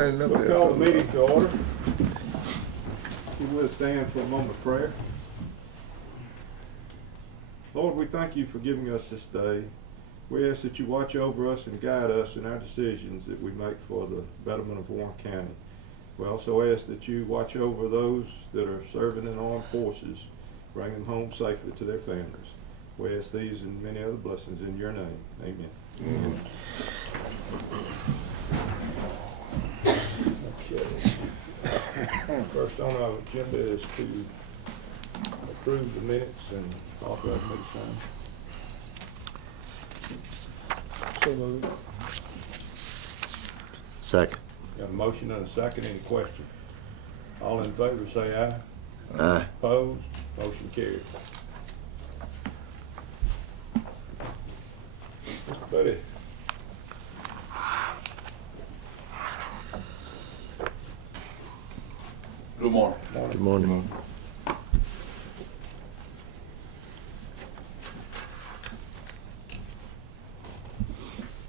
standing up We'll there. call so the meeting to order. You will stand for a moment of prayer. Lord, we thank you for giving us this day. We ask that you watch over us and guide us in our decisions that we make for the betterment of Warren County. We also ask that you watch over those that are serving in armed forces, bring them home safely to their families. We ask these and many other blessings in your name. Amen. Mm-hmm. Okay. First on our agenda is to approve the minutes and authorize me to sign. So moved. Second. Got a motion and a second. Any question? All in favor say aye. Aye. Opposed? Motion carried. Mr. Buddy. Good morning. Good morning.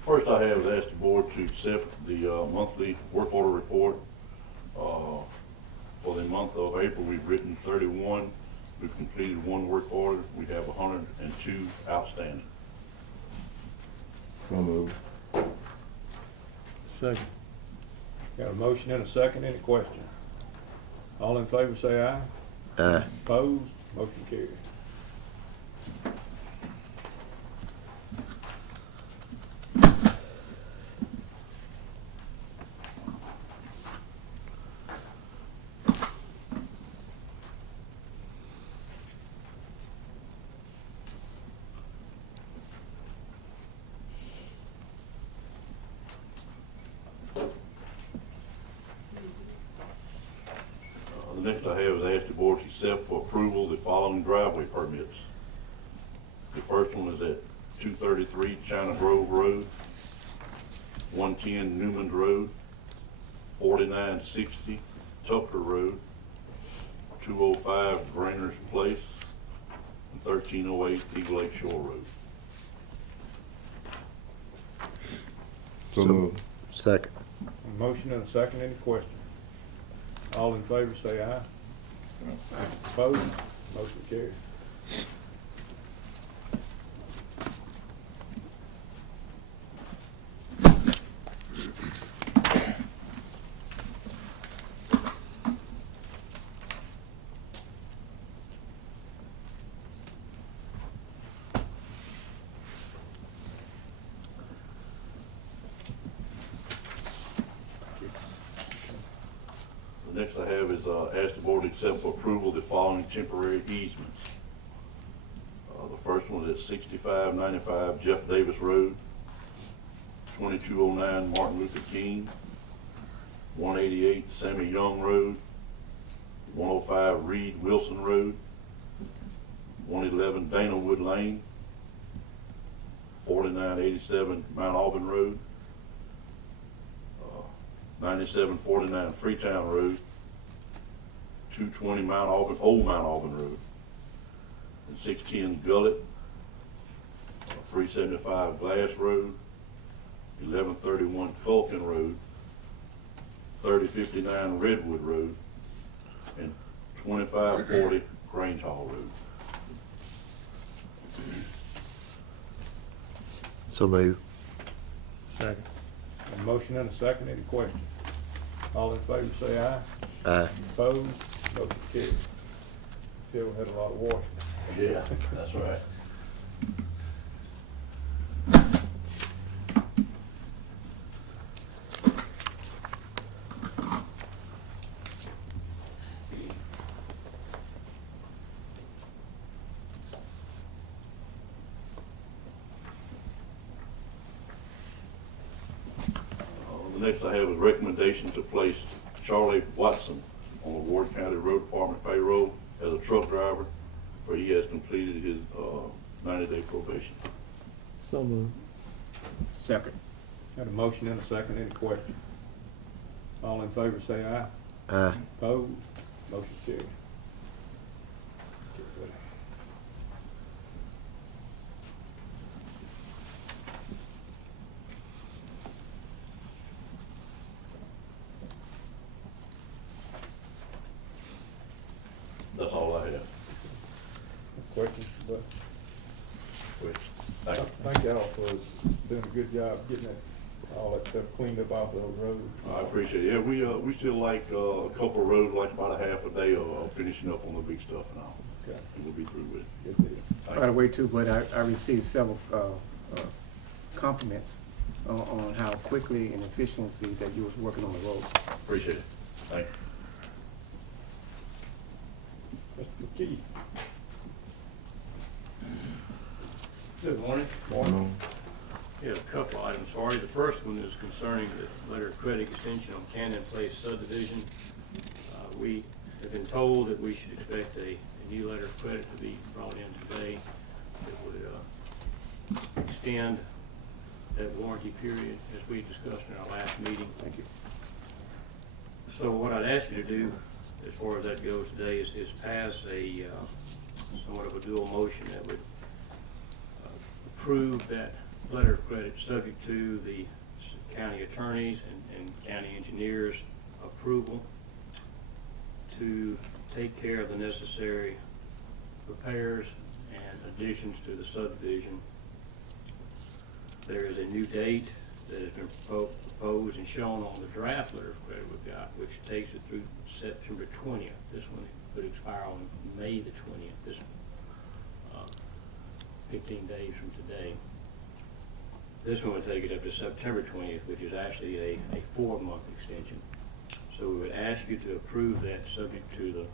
First I have asked the board to accept the monthly work order report. For the month of April, we've written 31. We've completed one work order. We have 102 outstanding. So moved. Second. Got a motion and a second. Any question? All in favor say aye. Aye. Opposed? Motion carried. The next I have is asked the board to accept for approval the following driveway permits. The first one is at 233 China Grove Road, 110 Newman Road, 4960 Tucker Road, 205 Grainer's Place, and 1308 Eagle Lake Shore Road. So moved. Second. A motion and a second. Any question? All in favor say aye. Opposed? Motion carried. The next I have is ask the board to accept for approval the following temporary easements. The first one is at 6595 Jeff Davis Road, 2209 Martin Luther King, 188 Sammy Young Road, 105 Reed Wilson Road, 111 Dana Wood Lane, 4987 Mount Auburn Road, 9749 Freetown Road, 220 Old Mount Auburn Road, and 610 Gullet, 375 Glass Road, 1131 Culkin Road, 3059 Redwood Road, and 2540 Grange Hall Road. So moved. Second. A motion and a second. Any question? All in favor say aye. Aye. Opposed? Motion carried. Phil had a lot of water. Yeah, that's right. The next I have is recommendation to place Charlie Watson on the Ward County Road Department payroll as a truck driver, for he has completed his 90-day probation. So moved. Second. Got a motion and a second. Any question? All in favor say aye. Aye. Opposed? Motion carried. y'all for doing a good job getting all that stuff cleaned up off those roads. I appreciate it. Yeah, we still like a couple of roads, like about a half a day of finishing up on the big stuff and all. Okay, And we'll be through with it. good deal. Thank By the you. way, too, but I received several compliments on how quickly and efficiency that you was working on the road. Appreciate it. Thank you. Mr. McKee. Good morning. Morning. We have a couple items for you. The first one is concerning the letter of credit extension on Cannon Place subdivision. We have been told that we should expect a new letter of credit to be brought in today that would extend that warranty period as we discussed in our last meeting. Thank you. So what I'd ask you to do, as far as that goes today, is pass a somewhat of a dual motion that would approve that letter of credit subject to the county attorneys and county engineers' approval to take care of the necessary repairs and additions to the subdivision. There is a new date that has been proposed and shown on the draft letter of credit we've got, which takes it through September 20th. This one could expire on May the 20th, this 15 days from today. This one would take it up to September 20th, which is actually a 4-month extension. So we would ask you to approve that subject to the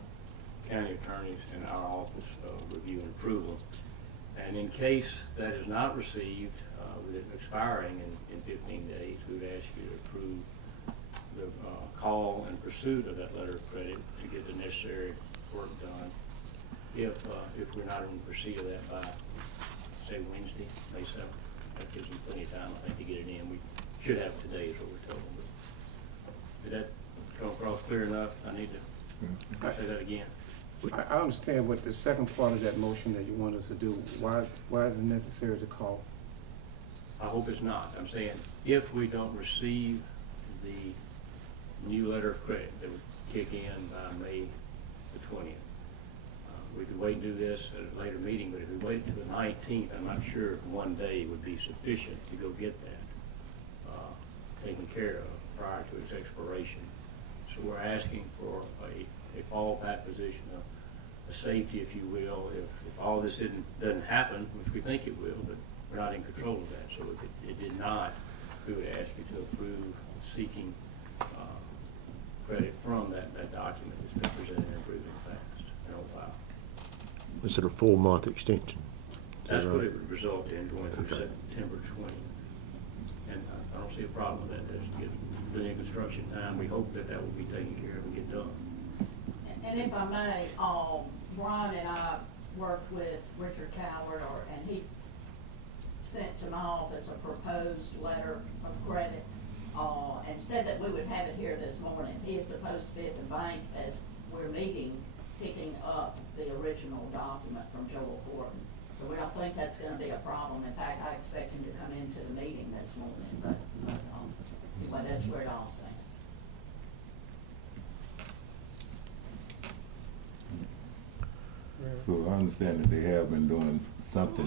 county attorneys and our office review and approval. And in case that is not received, with it expiring in 15 days, we would ask you to approve the call and pursuit of that letter of credit to get the necessary work done. If we're not in receipt of that by, say, Wednesday, May 7th, that gives them plenty of time, I think, to get it in. We should have it today, is what we're told. But did that come across clear enough? I need to say that again. I understand what the second part of that motion that you want us to do. Why is it necessary to call? I hope it's not. I'm saying if we don't receive the new letter of credit that would kick in by May the 20th, we could wait and do this at a later meeting, but if we wait until the 19th, I'm not sure if one day would be sufficient to go get that taken care of prior to its expiration. So we're asking for a fallback position, a safety, if you will, if all this doesn't happen, which we think it will, but we're not in control of that. So if it did not, we would ask you to approve seeking credit from that document that's been presented and approved in the past and on file. Was it a 4-month extension? That's what it would result in going through September 20th. And I don't see a problem with that. That gives plenty of construction time. We hope that will be taken care of and get done. And if I may, Brian and I worked with Richard Coward, and he sent to my office a proposed letter of credit, and said that we would have it here this morning. He is supposed to be at the bank as we're meeting, picking up the original document from Joel Gordon. So we don't think that's gonna be a problem. In fact, I expect him to come into the meeting this morning, but anyway, that's where it all stands. So I understand that they have been doing something.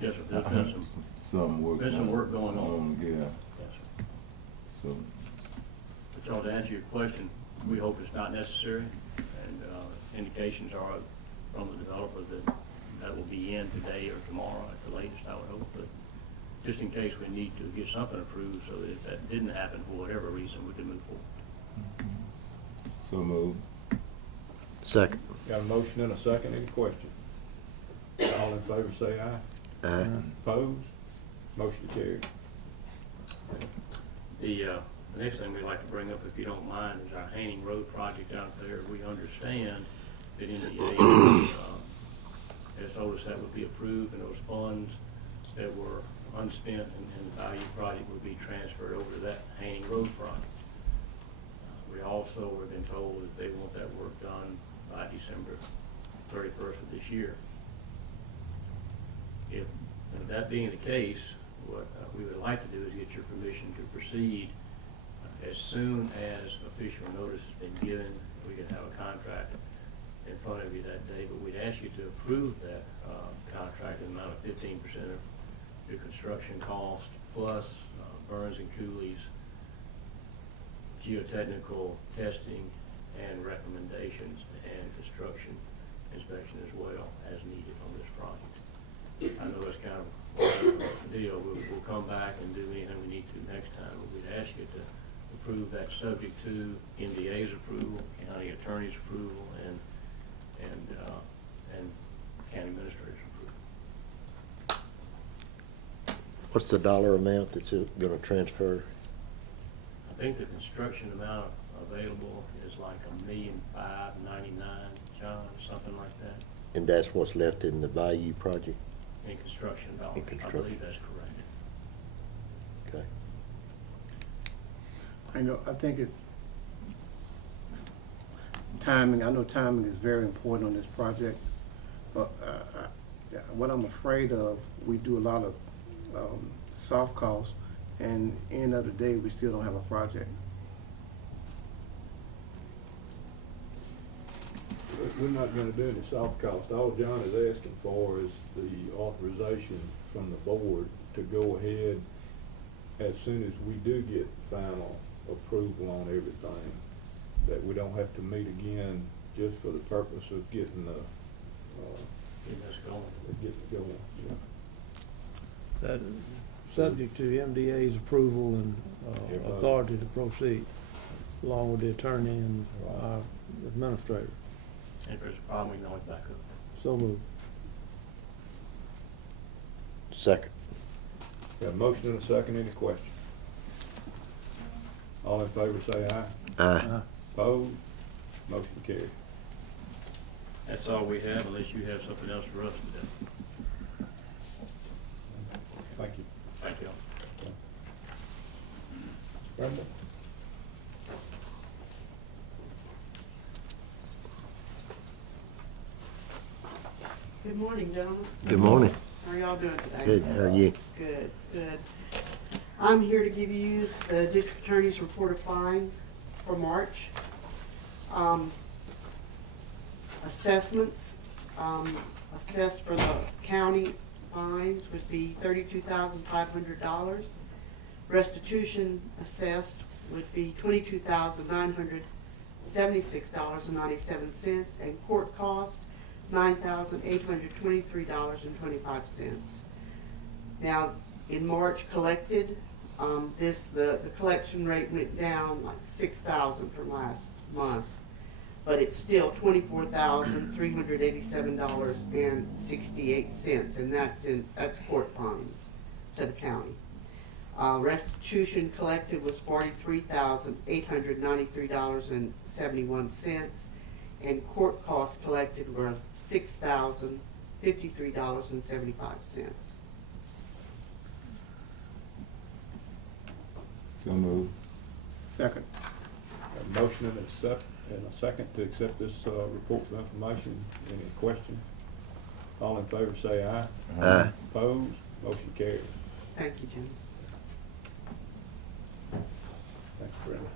Yes, sir. There's been Some work. been some work going on. Yeah, Yes, sir. so, But y'all, to answer your question, we hope it's not necessary, and indications are from the developer that will be in today or tomorrow at the latest, I would hope. But just in case we need to get something approved, so that if that didn't happen for whatever reason, we can move forward. so moved. Second. Got a motion and a second. Any question? All in favor say aye. Aye. Opposed? Motion carried. The next thing we'd like to bring up, if you don't mind, is our Hanning Road project out there. We understand that NDA has told us that would be approved, and those funds that were unspent and the value project would be transferred over to that Hanning Road project. We also have been told that they want that work done by December 31st of this year. If that being the case, what we would like to do is get your permission to proceed as soon as official notice has been given. We can have a contract in front of you that day, but we'd ask you to approve that contract in the amount of 15% the construction cost plus Burns and Cooley's geotechnical testing and recommendations and construction inspection as well as needed on this project. I know it's kind of a deal. We'll come back and do anything we need to next time, but we'd ask you to approve that subject to MDA's approval, county attorney's approval, and county administrator's approval. What's the dollar amount that's gonna transfer? I think the construction amount available is like $1,599,000, John, something like that, And that's what's left in the Bayou project? in construction dollars. In I construction. believe that's correct. Okay. I think it's timing. I know timing is very important on this project, but what I'm afraid of, we do a lot of soft costs, and end of the day, we still don't have a project. We're not gonna do any soft cost. All John is asking for is the authorization from the board to go ahead as soon as we do get final approval on everything, that we don't have to meet again just for the purpose of getting the, Getting us going. getting it going, yeah. That, subject to MDA's approval and authority to proceed, along with the attorney and administrator. And if there's a problem, we can always back up. So moved. Second. Got a motion and a second, any questions? All in favor say aye. Aye. Opposed? Motion carried. That's all we have, unless you have something else for us to do. Thank you. Thank you. Brenda? Good morning, gentlemen. Good morning. How are y'all doing today? Good, how are you? Good, good. I'm here to give you the district attorney's report of fines for March. Assessments, assessed for the county fines would be $32,500. Restitution assessed would be $22,976.97, and court cost $9,823.25. Now, in March collected, the collection rate went down like 6,000 from last month, but it's still $24,387.68, and that's court fines to the county. Restitution collected was $43,893.71, and court costs collected were $6,053.75. So moved. Second. Got a motion and a second to accept this report of information. Any questions? All in favor say aye. Aye. Opposed? Motion carried. Thank you, Jim. Thanks, Brenda.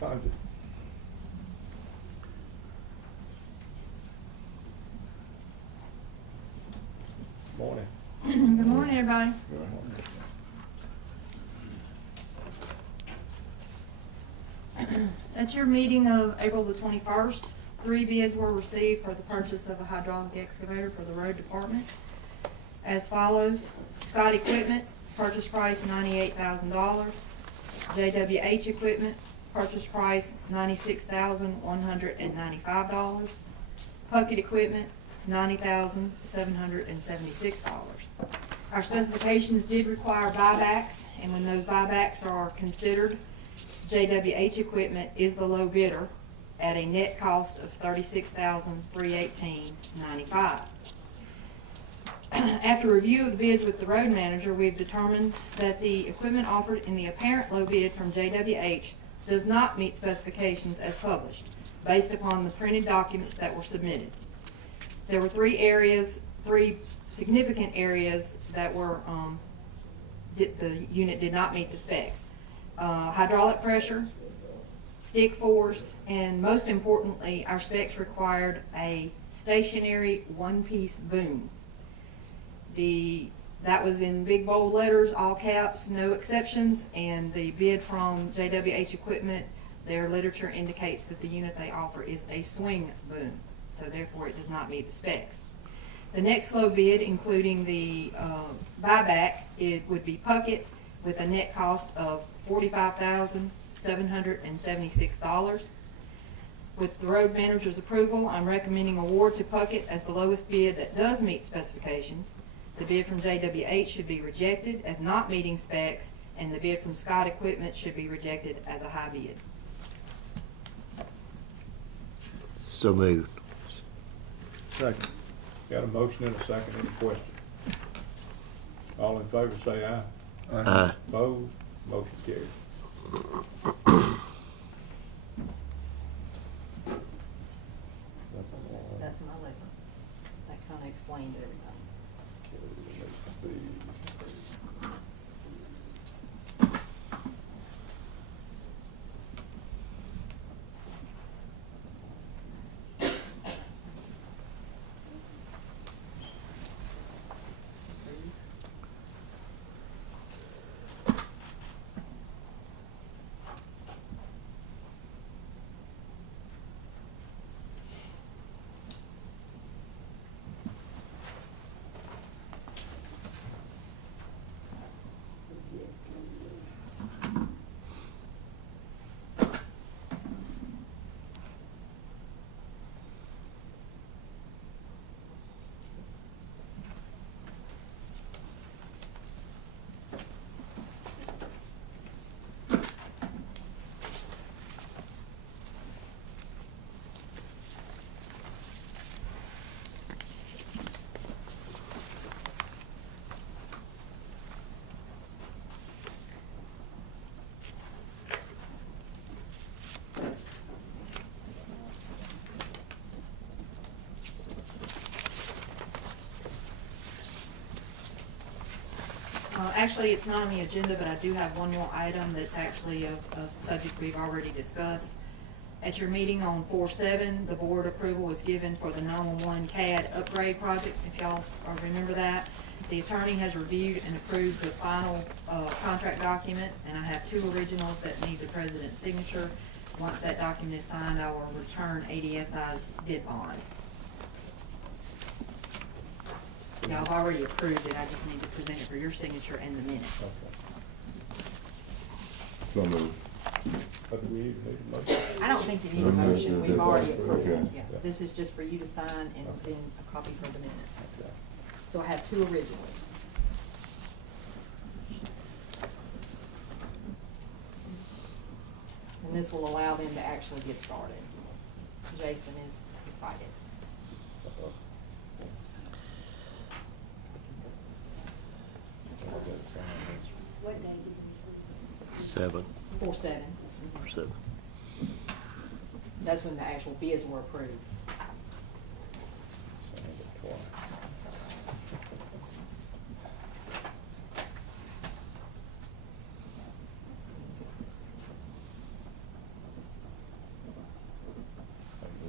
Condon. Morning. Good morning, everybody. At your meeting of April the 21st, 3 bids were received for the purchase of a hydraulic excavator for the road department. As follows: Scott Equipment, purchase price $98,000. JWH Equipment, purchase price $96,195. Puckett Equipment, $90,776. Our specifications did require buybacks, and when those buybacks are considered, JWH Equipment is the low bidder at a net cost of $36,318.95. After review of the bids with the road manager, we've determined that the equipment offered in the apparent low bid from JWH does not meet specifications as published, based upon the printed documents that were submitted. there were three significant areas that were, the unit did not meet the specs. Hydraulic pressure, stick force, and most importantly, our specs required a stationary one-piece boom. That was in big bold letters, all caps, no exceptions, and the bid from JWH Equipment, their literature indicates that the unit they offer is a swing boom, so therefore it does not meet the specs. The next low bid, including the buyback, it would be Puckett with a net cost of $45,776. With the road manager's approval, I'm recommending award to Puckett as the lowest bid that does meet specifications. The bid from JWH should be rejected as not meeting specs, and the bid from Scott Equipment should be rejected as a high bid. So moved. Second. Got a motion and a second, any question? All in favor say aye. Aye. Opposed? Motion carries. That's my letter. That kinda explained everything. Actually, it's not on the agenda, but I do have one more item that's actually a subject we've already discussed. At your meeting on 4/7, the board approval was given for the 911 CAD upgrade project, if y'all remember that. The attorney has reviewed and approved the final contract document, and I have two originals that need the president's signature. Once that document is signed, I will return ADSI's bid bond. Y'all have already approved it, I just need to present it for your signature and the minutes. So moved. But do we even need a motion? I don't think you need a Mhm. motion, we've already approved it, Okay. yeah. This is just for you to sign and then a copy for the minutes. Okay. So I have two originals. And this will allow them to actually get started. Jason is excited. What day did you? 7. 4/7. 7. That's when the actual bids were approved.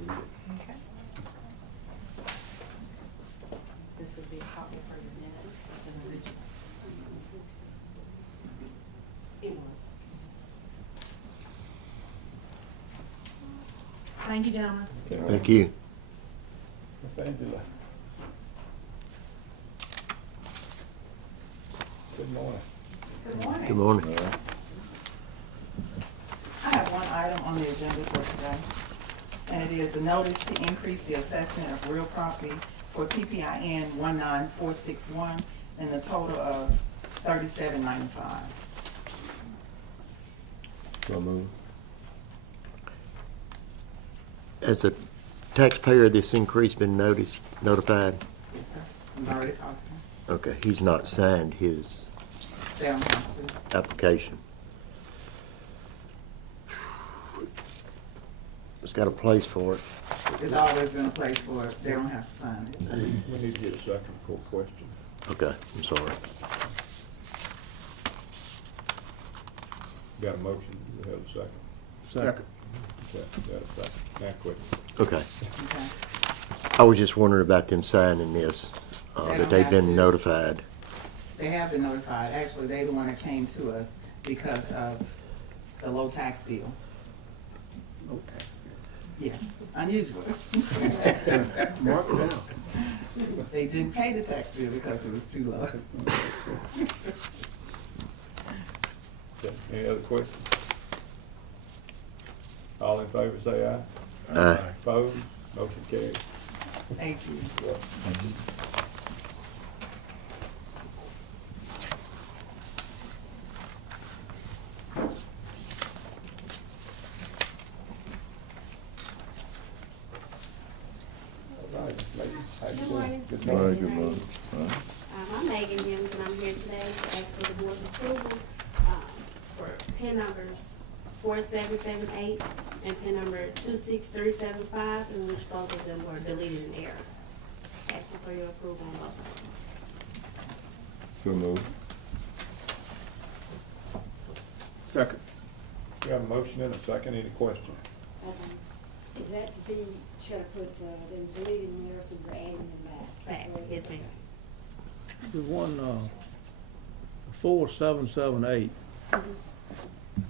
Okay. This would be a copy for the minutes, it's an original. It was. Thank you, gentlemen. Thank you. Miss Angela. Good morning. Good morning. Good morning. I have one item on the agenda for today, and it is a notice to increase the assessment of real property for PPIN 19461 in the total of $37.95. So moved. Has the taxpayer of this increase been notified? Yes, sir. I've already talked to him. Okay, he's not signed his They don't have to. application. It's got a place for it. There's always been a place for it. They don't have to sign it. We need to get a second for a question. Okay, I'm sorry. Got a motion, do we have a second? Second. Got a second. Now question. Okay. Okay. I was just wondering about them signing this, They that don't they've have been to. notified. They have been notified. Actually, they the one that came to us because of the low tax bill. No tax Yes, unusual. bill. Mark it down. They didn't pay the tax bill because it was too low. Okay, any other questions? All in favor say aye. Aye. Opposed? Motion carries. Thank you. All right, lady, how you Good doing? morning. Good All right, morning. good morning. I'm Megan Hims, and I'm here today to ask for the board's approval for PIN numbers 4778 and PIN number 26375, in which both of them were deleted in error. Asking for your approval on both of them. So moved. Second. We have a motion and a second, any questions? Is that to be, should I put, them deleted in there, so we're adding them back? Back, yes, ma'am. The one, 4778,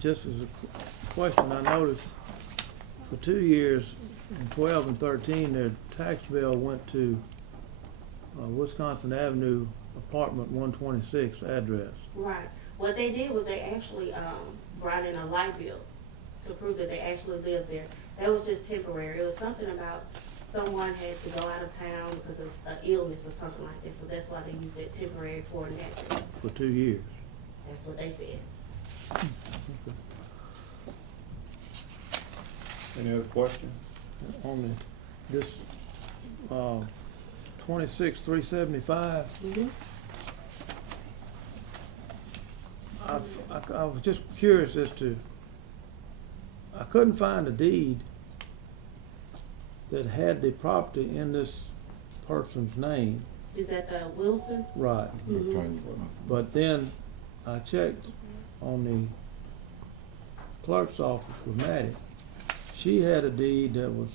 just as a question, I noticed for 2 years, in 12 and 13, their tax bill went to Wisconsin Avenue, apartment 126 address. Right. What they did was they actually brought in a light bill to prove that they actually lived there. That was just temporary. It was something about someone had to go out of town because of an illness or something like that. So that's why they used that temporary for an address. For 2 years. That's what they said. Any other questions? On this 26375, Mm-hmm. I was just curious as to, I couldn't find a deed that had the property in this person's name. Is that the Wilson? Right. But then I checked on the clerk's office with Maddie. She had a deed that was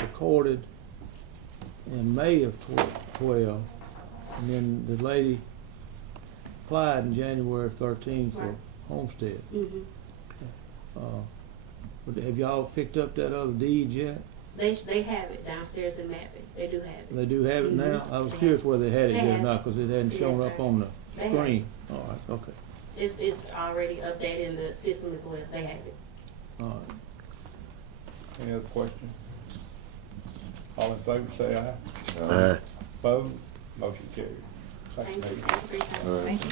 recorded in May of 12, and then the lady applied in January of 13 for Right. homestead. Mm-hmm. But have y'all picked up that other deed yet? They have it downstairs in Mappy. They do have it. They do have it now? Mhm. I was curious whether they had it They yet or have not, because it hadn't shown Yes, up sir. on the They have it. screen. All right, okay, It's already updated in the system as well. They have it. all right. Any other questions? All in favor say aye. Aye. Opposed? Motion carries. Thank you. Megan. Thank you for your time. All right. Thank you.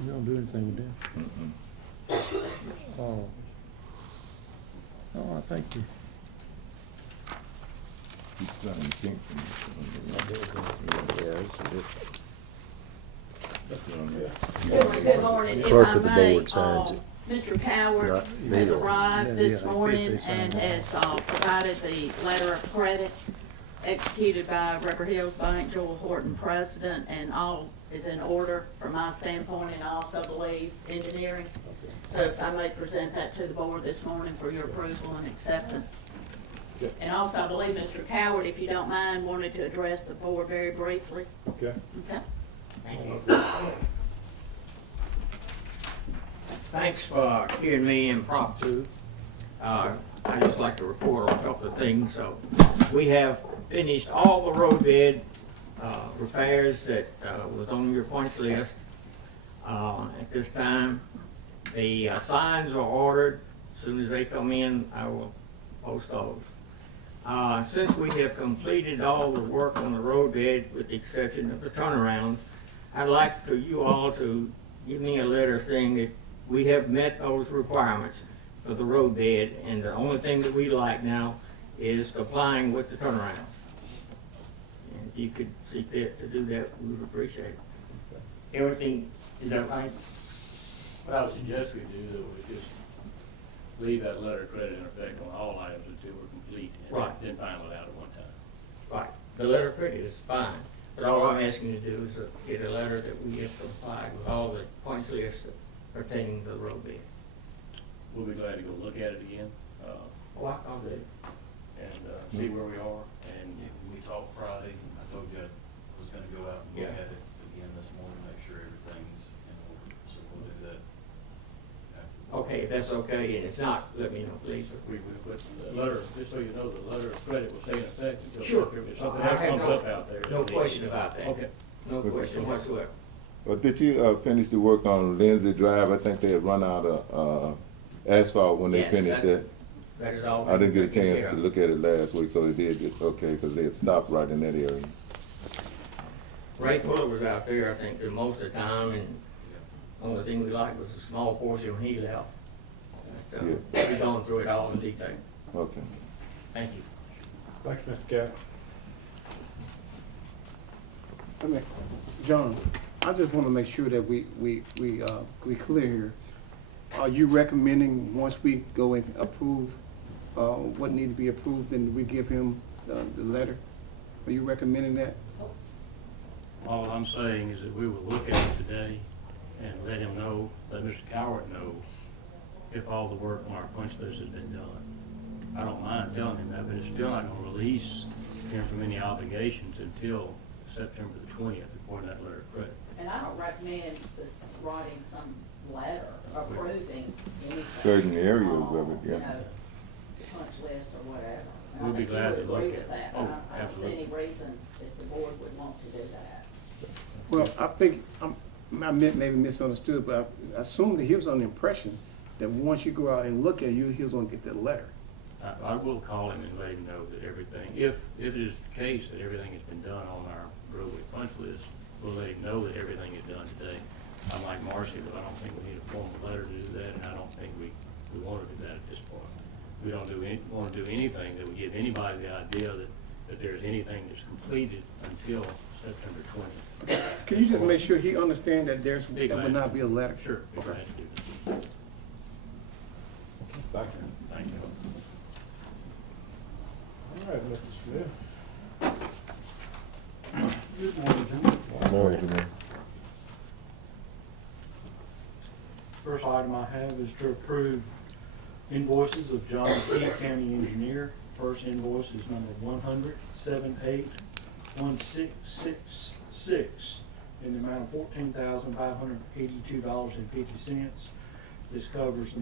You don't do anything with them? Oh. Oh, I think you. He's trying to think. Good morning, if Clerk I of the may, board signs it. Mr. Coward Not me. has Yeah, arrived yeah, this I think morning they signed and it. has provided the letter of credit executed by Rubber Hills Bank, Joel Horton, President, and all is in order from my standpoint, and I also believe engineering. So if I may present that to the board this morning for your approval and acceptance. Okay. And also, I believe Mr. Coward, if you don't mind, wanted to address the board very briefly. Okay. Okay? Thank you. Thanks for hearing me impromptu. I'd just like to report on a couple of things. So we have finished all the road bed repairs that was on your points list. At this time, the signs are ordered. As soon as they come in, I will post those. Since we have completed all the work on the road bed, with the exception of the turnarounds, I'd like for you all to give me a letter saying that we have met those requirements for the road bed, and the only thing that we like now is complying with the turnarounds. And if you could see fit to do that, we would appreciate it. Everything, is that right? What I would suggest we do though is just leave that letter of credit in effect on all items until we're complete and Right. then final it out at one time. Right. The letter of credit is fine, but all I'm asking you to do is get a letter that we have complied with all the points lists pertaining to the road bid. We'll be glad to go look at it again, I'll do. and, see where we are and We talked Friday, I told you I was gonna go out and look Yeah. at it again this morning, make sure everything's in order, so we'll do that after. Okay, if that's okay, and if not, let me know, please. we will put the letter, just so you know, the letter of credit will stay in effect until Sure. if something I else have comes no- up out there. No question about that. Okay. No question whatsoever. Did you finish the work on Lindsay Drive? I think they had run out of asphalt when they Yes, finished that. That is all. I didn't get a taken chance care to of. look at it last week, so they did get, okay, because they had stopped right in that area. Ray Fuller was out there, I think, the most of the time, and only thing we liked was a small portion when he left. But, Yeah. we've gone through it all in detail. Okay. Thank you. Thanks, Mr. Cap. I mean, John, I just want to make sure that we clear here. Are you recommending, once we go and approve, what need to be approved, then we give him the letter? Are you recommending that? All I'm saying is that we will look at it today and let him know, let Mr. Cowart know if all the work on our punch list has been done. I don't mind telling him that, but it's still not gonna release him from any obligations until September the 20th, according to that letter of credit. And I don't recommend writing some letter approving anything. Certain areas of it, yeah. You know, punch list or whatever. And I We'll be think you glad would to look agree at with it. that. Oh, I don't see absolutely. any reason that the board would want to do that. Well, I think, I maybe misunderstood, but I assumed that he was on the impression that once you go out and look at it, he was gonna get that letter. I will call him and let him know that everything, if it is the case that everything has been done on our roadway punch list, we'll let him know that everything is done today. I'm like Marcy, but I don't think we need a formal letter to do that, and I don't think we want to do that at this point. We don't want to do anything that would give anybody the idea that there's anything that's completed until September 20th. Can you just make sure he understands that there Be glad would not to. be a letter? Sure, be glad to do that. Thank you. Thank you. All right, Mr. Smith. Good morning, gentlemen. Morning. First item I have is to approve invoices of John P. County Engineer. First invoice is number 100-78-1666 in the amount of $14,582.50. This covers the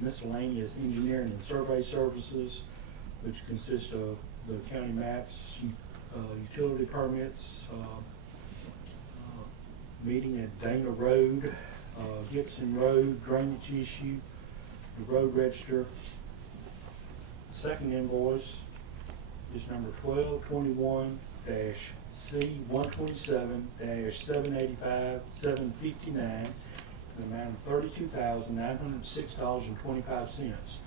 miscellaneous engineering and survey services, which consist of the county maps, utility permits, meeting at Dana Road, Gibson Road, drainage issue, the road register. Second invoice is number 1221-C-127-785-759, the amount of $32,906.25.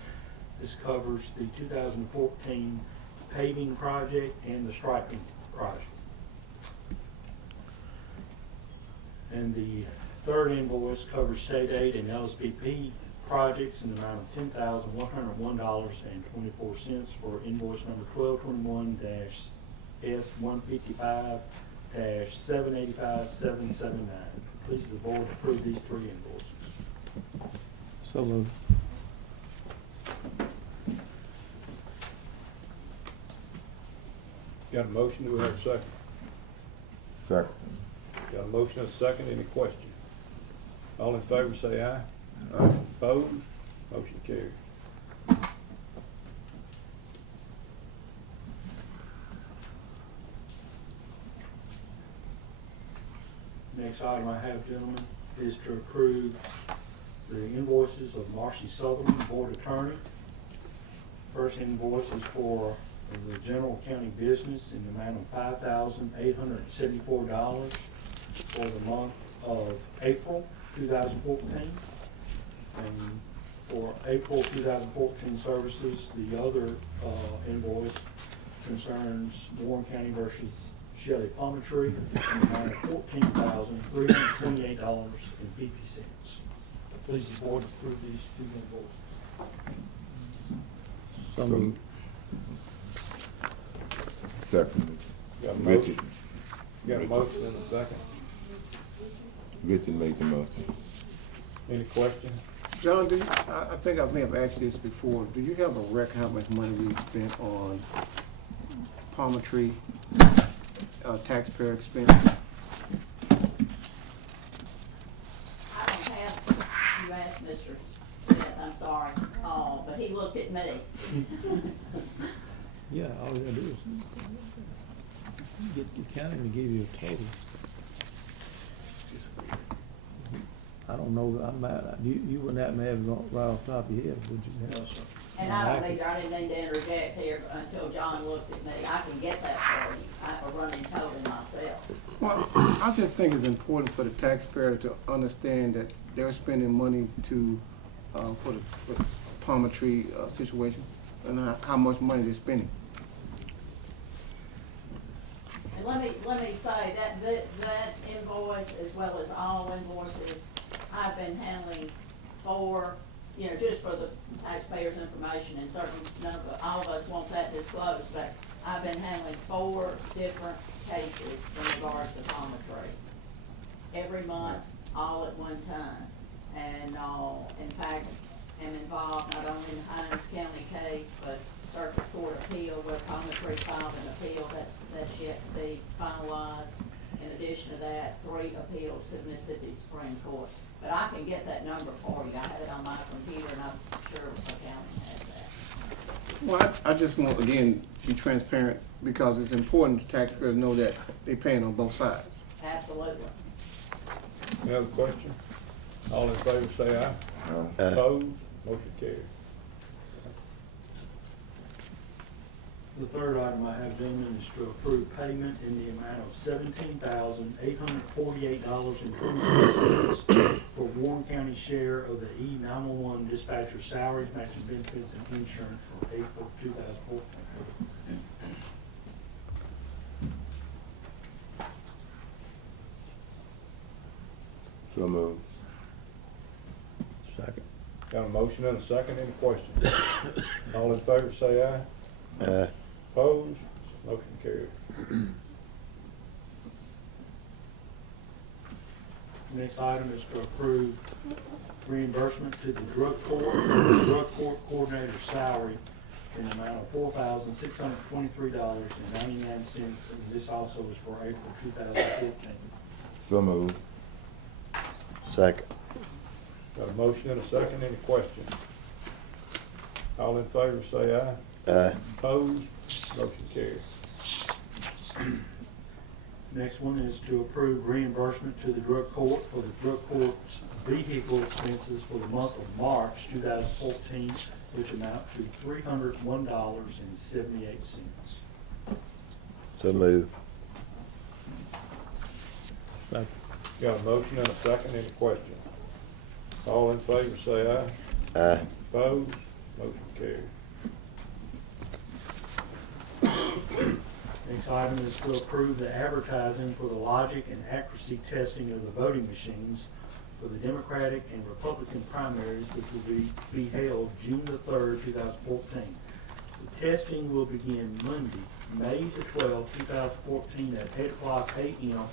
This covers the 2014 paving project and the striping project. And the third invoice covers state aid and LSPP projects in the amount of $10,101.24 for invoice number 1221-S-155-785-779. Please the board approve these three invoices. So moved. Got a motion, do we have a second? Second. Got a motion and a second, any questions? All in favor say aye. Opposed? Motion carried. Next item I have, gentlemen, is to approve the invoices of Marcy Sutherland, Board Attorney. First invoice is for the general county business in the amount of $5,874 for the month of April 2014. And for April 2014 services. The other invoice concerns Warren County versus Shelley Palmetry, in the amount of $14,328.50. Please, the board approve these two invoices. So moved. Second. Got a Richard. motion, got a motion and a second. Richard made the motion. Any questions? John, I think I may have asked you this before. Do you have a record how much money we spent on Palmetry taxpayer expense? I don't have, you asked Mr. Smith, I'm sorry, but he looked at me. Yeah, all you gotta do is get the county to give you a total. I don't know, you wouldn't happen to have it right off the top of your head, would you? No, sir. And I don't either, I didn't mean to interject here until John looked at me. I can get that for you. I have a running total myself. Well, I just think it's important for the taxpayer to understand that they're spending money for the Palmetry situation and how much money they're spending. And let me say that invoice, as well as all invoices, I've been handling for, just for the taxpayers' information, and certainly all of us want that disclosed, but I've been handling 4 different cases in regards to Palmetry. Every month, all at one time. And, in fact, am involved not only in the Hines County case, but Circuit Court appeal where Palmetry filed an appeal that's yet to be finalized. In addition to that, 3 appeals to Mississippi Supreme Court. But I can get that number for you. I have it on my computer, and I'm sure accounting has that. Well, I just want, again, be transparent because it's important the taxpayers know that they're paying on both sides. Absolutely. Any other question? All in favor say aye. Aye. Opposed? Motion carried. The third item I have, gentlemen, is to approve payment in the amount of $17,848.26 for Warren County share of the E911 dispatcher salaries, matching benefits, and insurance for April 2014. So moved. Second. Got a motion and a second. Any questions? All in favor say aye. Aye. Opposed? Motion carried. Next item is to approve reimbursement to the drug court coordinator's salary in the amount of $4,623.99, and this also is for April 2015. So moved. Second. Got a motion and a second. Any questions? All in favor say aye. Aye. Opposed? Motion carried. Next one is to approve reimbursement to the drug court for the drug court's vehicle expenses for the month of March 2014, which amount to $301.78. So moved. Second. Got a motion and a second. Any questions? All in favor say aye. Aye. Opposed? Motion carried. Next item is to approve the advertising for the logic and accuracy testing of the voting machines for the Democratic and Republican primaries, which will be held June the 3rd, 2014. The testing will begin Monday, May the 12th, 2014 at 8 o'clock a.m.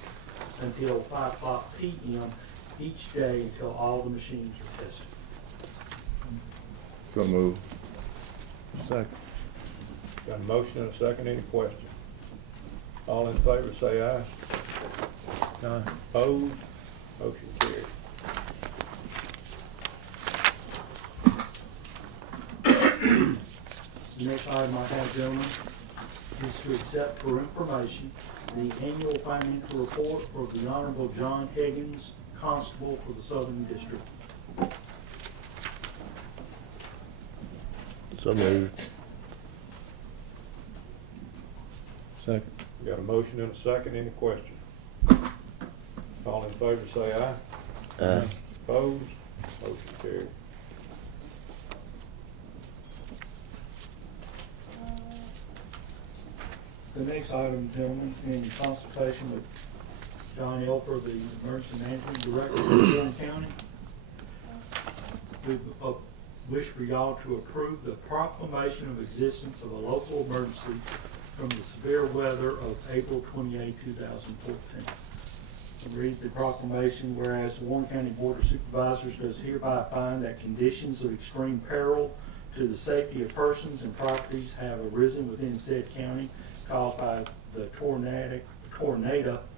until 5 o'clock p.m. each day until all the machines are tested. So moved. Second. Got a motion and a second. Any questions? All in favor say aye. Aye. Opposed? Motion carried. The next item I have, gentlemen, is to accept for information the annual financial report for the Honorable John Higgins, Constable for the Southern District. So moved. Second. Got a motion and a second. Any questions? All in favor say aye. Aye. Opposed? Motion carried. The next item, gentlemen, in consultation with John Elfer, the Emergency Management Director of Warren County, we wish for y'all to approve the proclamation of existence of a local emergency from the severe weather of April 28, 2014. I read the proclamation, whereas the Warren County Board of Supervisors does hereby find that conditions of extreme peril to the safety of persons and properties have arisen within said county caused by the tornado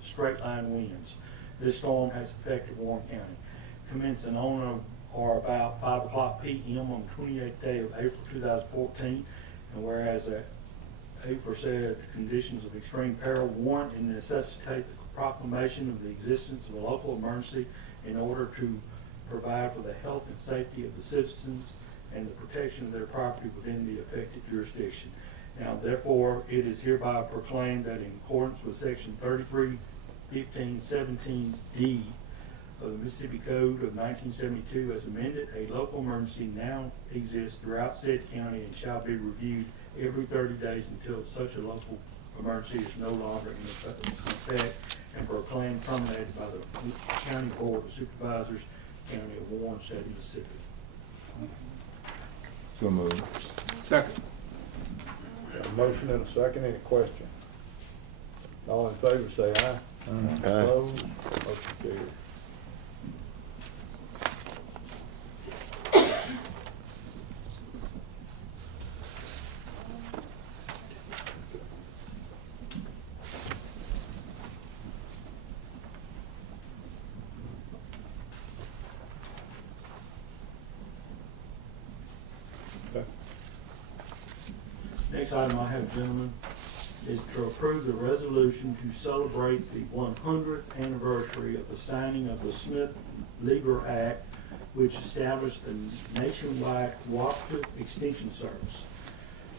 straight-line winds. This storm has affected Warren County. Commencing on or about 5 o'clock p.m. on the 28th day of April 2014, and whereas aforesaid conditions of extreme peril warrant and necessitate the proclamation of the existence of a local emergency in order to provide for the health and safety of the citizens and the protection of their property within the affected jurisdiction. Now, therefore, it is hereby proclaimed that in accordance with Section 33-15-17D of the Mississippi Code of 1972 as amended, a local emergency now exists throughout said county and shall be reviewed every 30 days until such a local emergency is no longer in effect and proclaimed terminated by the County Board of Supervisors, County of Warren, State of Mississippi. So moved. Second. Got a motion and a second, any question? All in favor say aye. Aye. Opposed? Motion carried. Next item I have, gentlemen, is to approve the resolution to celebrate the 100th anniversary of the signing of the Smith-Lieber Act, which established the nationwide cooperative extension service.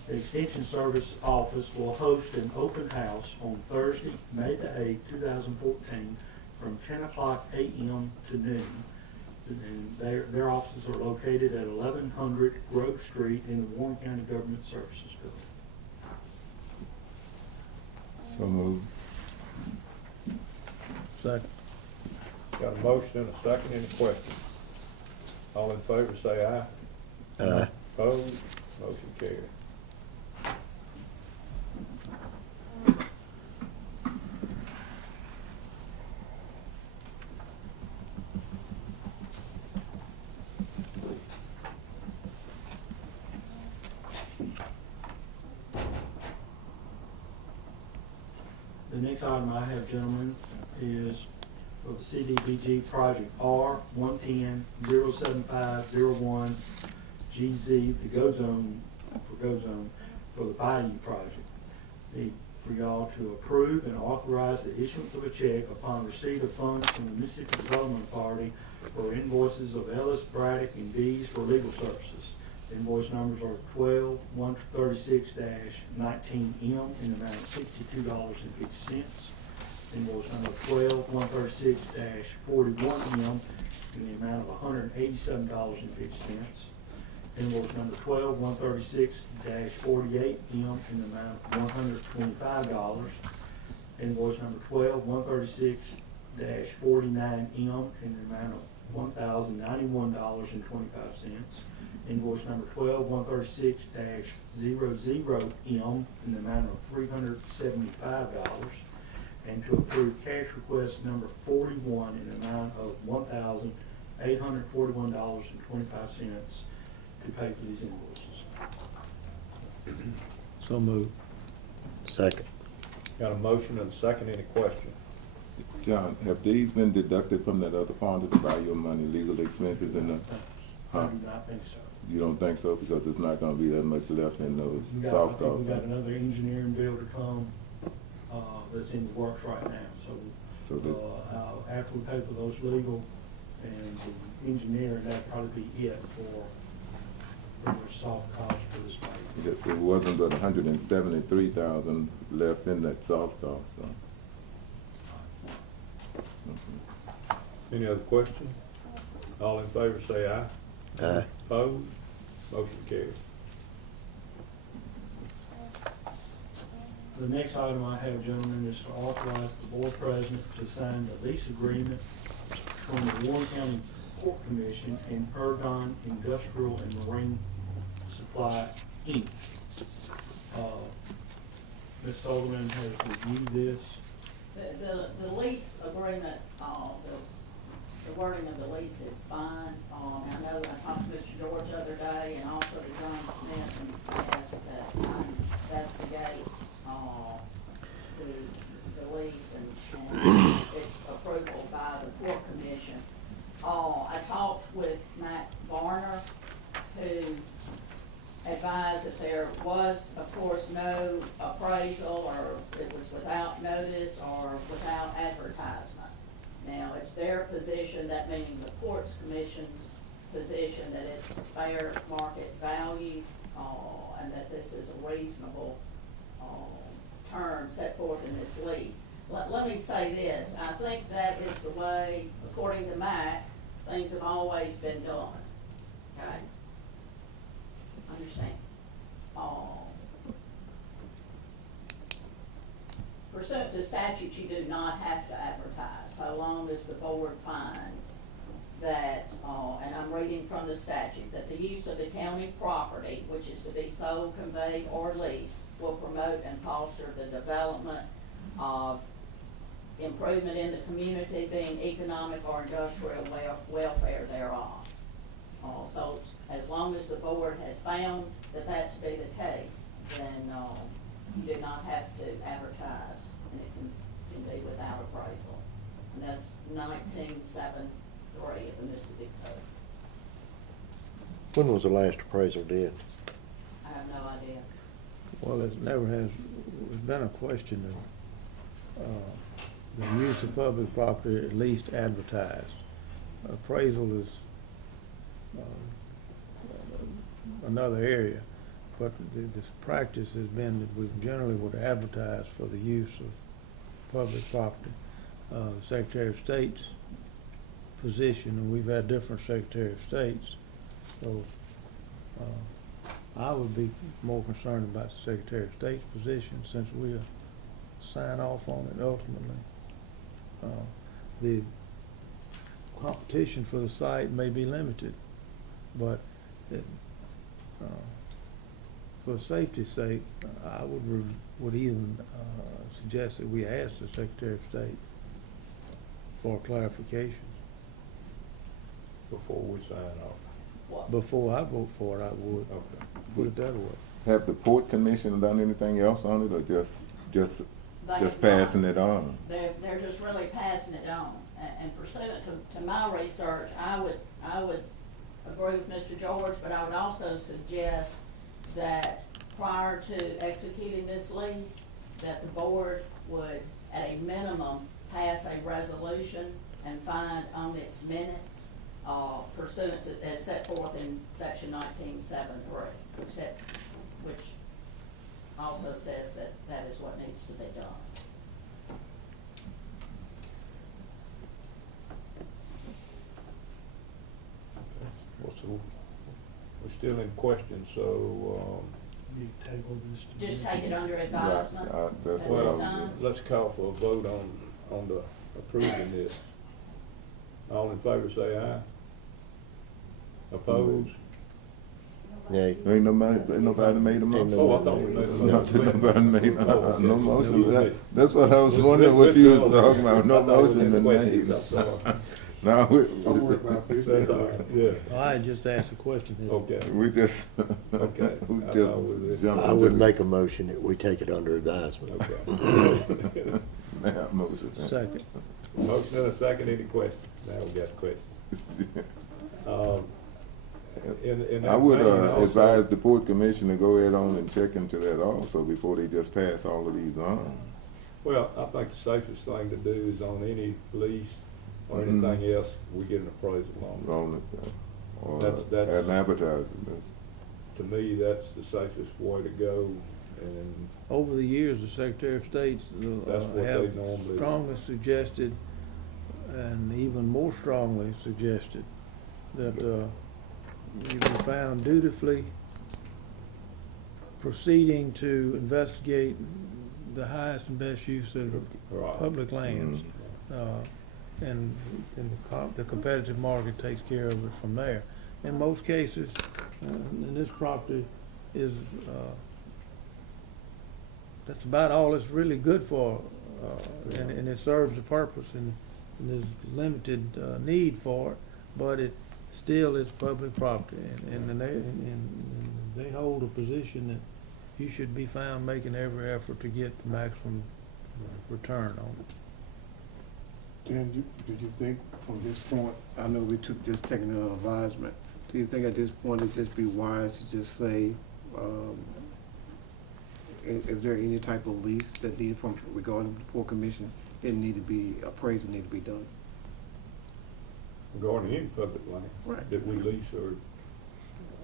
The Extension Service Office will host an open house on Thursday, May the 8th, 2014, from 10 o'clock a.m. to noon. And their offices are located at 1100 Grove Street in the Warren County Government Services Building. So moved. Second. Got a motion and a second, any question? All in favor say aye. Aye. Opposed? Motion carried. The next item I have, gentlemen, is for the CDBG Project R1107501GZ, the Go Zone, for the Bayou Project. Need for y'all to approve and authorize the issuance of a check upon receipt of funds from the Mississippi Development Authority for invoices of Ellis, Braddock, and Dees for legal services. Invoice numbers are 12-136-19M in the amount of $62.50. Invoice number 12-136-41M in the amount of $187.50. Invoice number 12-136-48M in the amount of $125. Invoice number 12-136-49M in the amount of $1,091.25. Invoice number 12-136-00M in the amount of $375. And to approve cash request number 41 in the amount of $1,841.25 to pay for these invoices. So moved. Second. Got a motion and a second, any question? John, have these been deducted from that other part of the value of money, legal expenses and the? I do not think so. You don't think so, because it's not gonna be that much left in those I soft think costs? we got another engineering bill to come, that's in the works right now, so, after we pay for those legal and the engineering, that'd probably be it for pretty much soft costs for this project. It wasn't but 173,000 left in that soft cost, so. Any other questions? All in favor say aye. Aye. Opposed? Motion carried. The next item I have, gentlemen, is to authorize the board president to sign the lease agreement from the Warren County Port Commission and Ergon Industrial and Marine Supply, Inc. Ms. Sullivan has reviewed this. The lease agreement, the wording of the lease is fine. I know I talked to Mr. George the other day and also to John Smith and asked that I investigate, the lease and its approval by the Port Commission. I talked with Matt Varner, who advised that there was, of course, no appraisal, or it was without notice or without advertisement. Now, it's their position, that meaning the Ports Commission position, that it's fair market value, and that this is a reasonable term set forth in this lease. Let me say this, I think that is the way, according to Mac, things have always been done, okay? Understand? Pursuant to statute, you do not have to advertise, so long as the board finds that, and I'm reading from the statute, that the use of the county property, which is to be sold, conveyed, or leased, will promote and foster the development of improvement in the community, being economic or industrial welfare thereof. So as long as the board has found that to be the case, then you do not have to advertise, and it can be without appraisal. And that's 1973 of the Mississippi Code. When was the last appraisal did? I have no idea. Well, it never has, there's been a question of the use of public property at least advertised. Appraisal is another area, but this practice has been that we generally would advertise for the use of public property. The Secretary of State's position, and we've had different Secretary of States, so I would be more concerned about the Secretary of State's position, since we'll sign off on it ultimately. The competition for the site may be limited, but for safety's sake, I would even suggest that we ask the Secretary of State for clarification. Before we sign off. Before I vote for it, I would. Okay. Put it that way. Have the Port Commission done anything else on it, or just passing it on? They're just really passing it on. And pursuant to my research, I would agree with Mr. George, but I would also suggest that prior to executing this lease, that the board would, at a minimum, pass a resolution and find on its minutes, pursuant to, as set forth in section 1973, which also says that that is what needs to be done. We're still in question, so, You table this to. Just take it under advisement Right, at that's this what I was time. let's call for a vote on the approving this. All in favor say aye. Opposed? Yay. Ain't nobody made a motion. Oh, I thought we made a motion. Nobody made, Oh, no okay. motion. That's what I was wondering what you was talking about, no I thought we motion had been questions, made. I'm sorry. No, Don't worry about this. That's all right, yeah, I just asked a question here. okay. we just, Okay. we I just thought we was- jumped I into would the- make a motion that we take it under advisement. Okay. Now, motion. Second. Motion and a second, any questions? Now we got questions. In I that would vein also- advise the Port Commission to go ahead on and check into that also before they just pass all of these on. Well, I think the safest thing to do is on any lease or Mhm. anything else, we get an appraisal on it. On it, or That's- an advertisement. To me, that's the safest way to go, and Over the years, the Secretary of State That's what they have normally- strongly suggested, and even more strongly suggested, that you be found dutifully proceeding to investigate the highest and best use of Right. public lands. And the competitive market takes care of it from there. In most cases, and this property is, that's about all it's really good for, and it serves a purpose, and there's limited need for it, but it still is public property, and they hold a position that you should be found making every effort to get the maximum return on it. Dan, do you think from this point, I know we just taking an advisement, do you think at this point it'd just be wise to just say, is there any type of lease that needed from, regarding the Port Commission, it need to be, appraisal need to be done? Regarding any public land. Right. That we lease or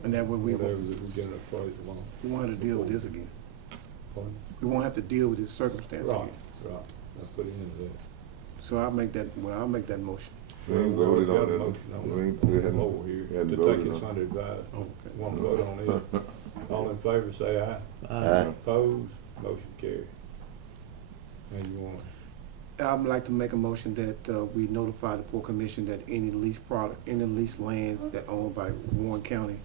And that way whatever that we get an appraisal on. we won't have to deal with this again. Pardon? We won't have to deal with this circumstance Right, again. right. I'll put it into that. So I'll make that motion. We ain't Well, voted we've got on a it. motion on We the ain't- we hadn't- floor here hadn't to voted take on it it. under advisement. Okay. Want to vote on it? All in favor, say aye. Aye. Opposed, motion carried. And you want, I'd like to make a motion that we notify the Port Commission that any leased lands that owned by Warren County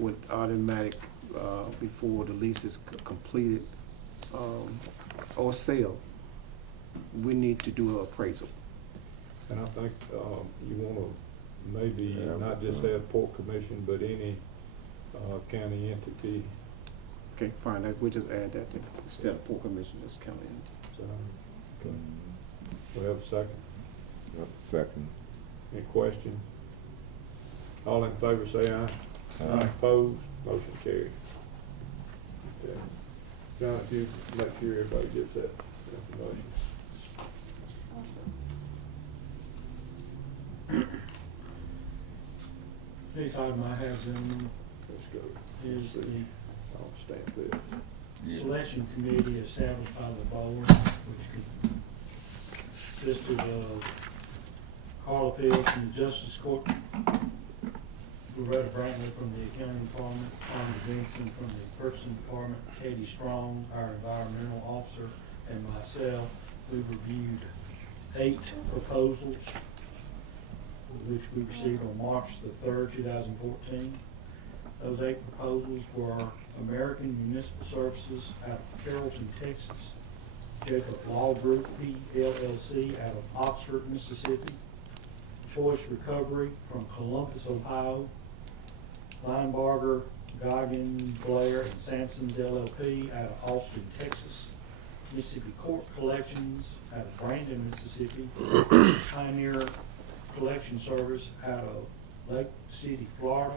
would automatic, before the lease is completed, or sale, we need to do an appraisal. and I think, you want to maybe not just have Port Commission, but any, county entity. Okay, fine, we'll just add that then, instead of Port Commission, just county entity. So, okay. We have a second. Second. Any questions? All in favor, say aye. Aye. Opposed, motion carried. Okay. John, if you make sure everybody gets that information. Next item I have, gentlemen, Let's go. is the I'll stamp this. selection committee established by the board, which consisted of Carla Fields from the Justice Court, Loretta Brantley from the Accounting Department, Tony Vincent from the Purchasing Department, Katie Strong, our Environmental Officer, and myself. We reviewed 8 proposals, which we received on March the 3rd, 2014. Those 8 proposals were American Municipal Services out of Carrollton, Texas, Jacob Law Group, PLLC, out of Oxford, Mississippi, Choice Recovery from Columbus, Ohio, Linebarger, Goggin, Blair, and Sampson's LLP out of Austin, Texas, Mississippi Court Collections out of Brandon, Mississippi, Pioneer Collection Service out of Lake City, Florida,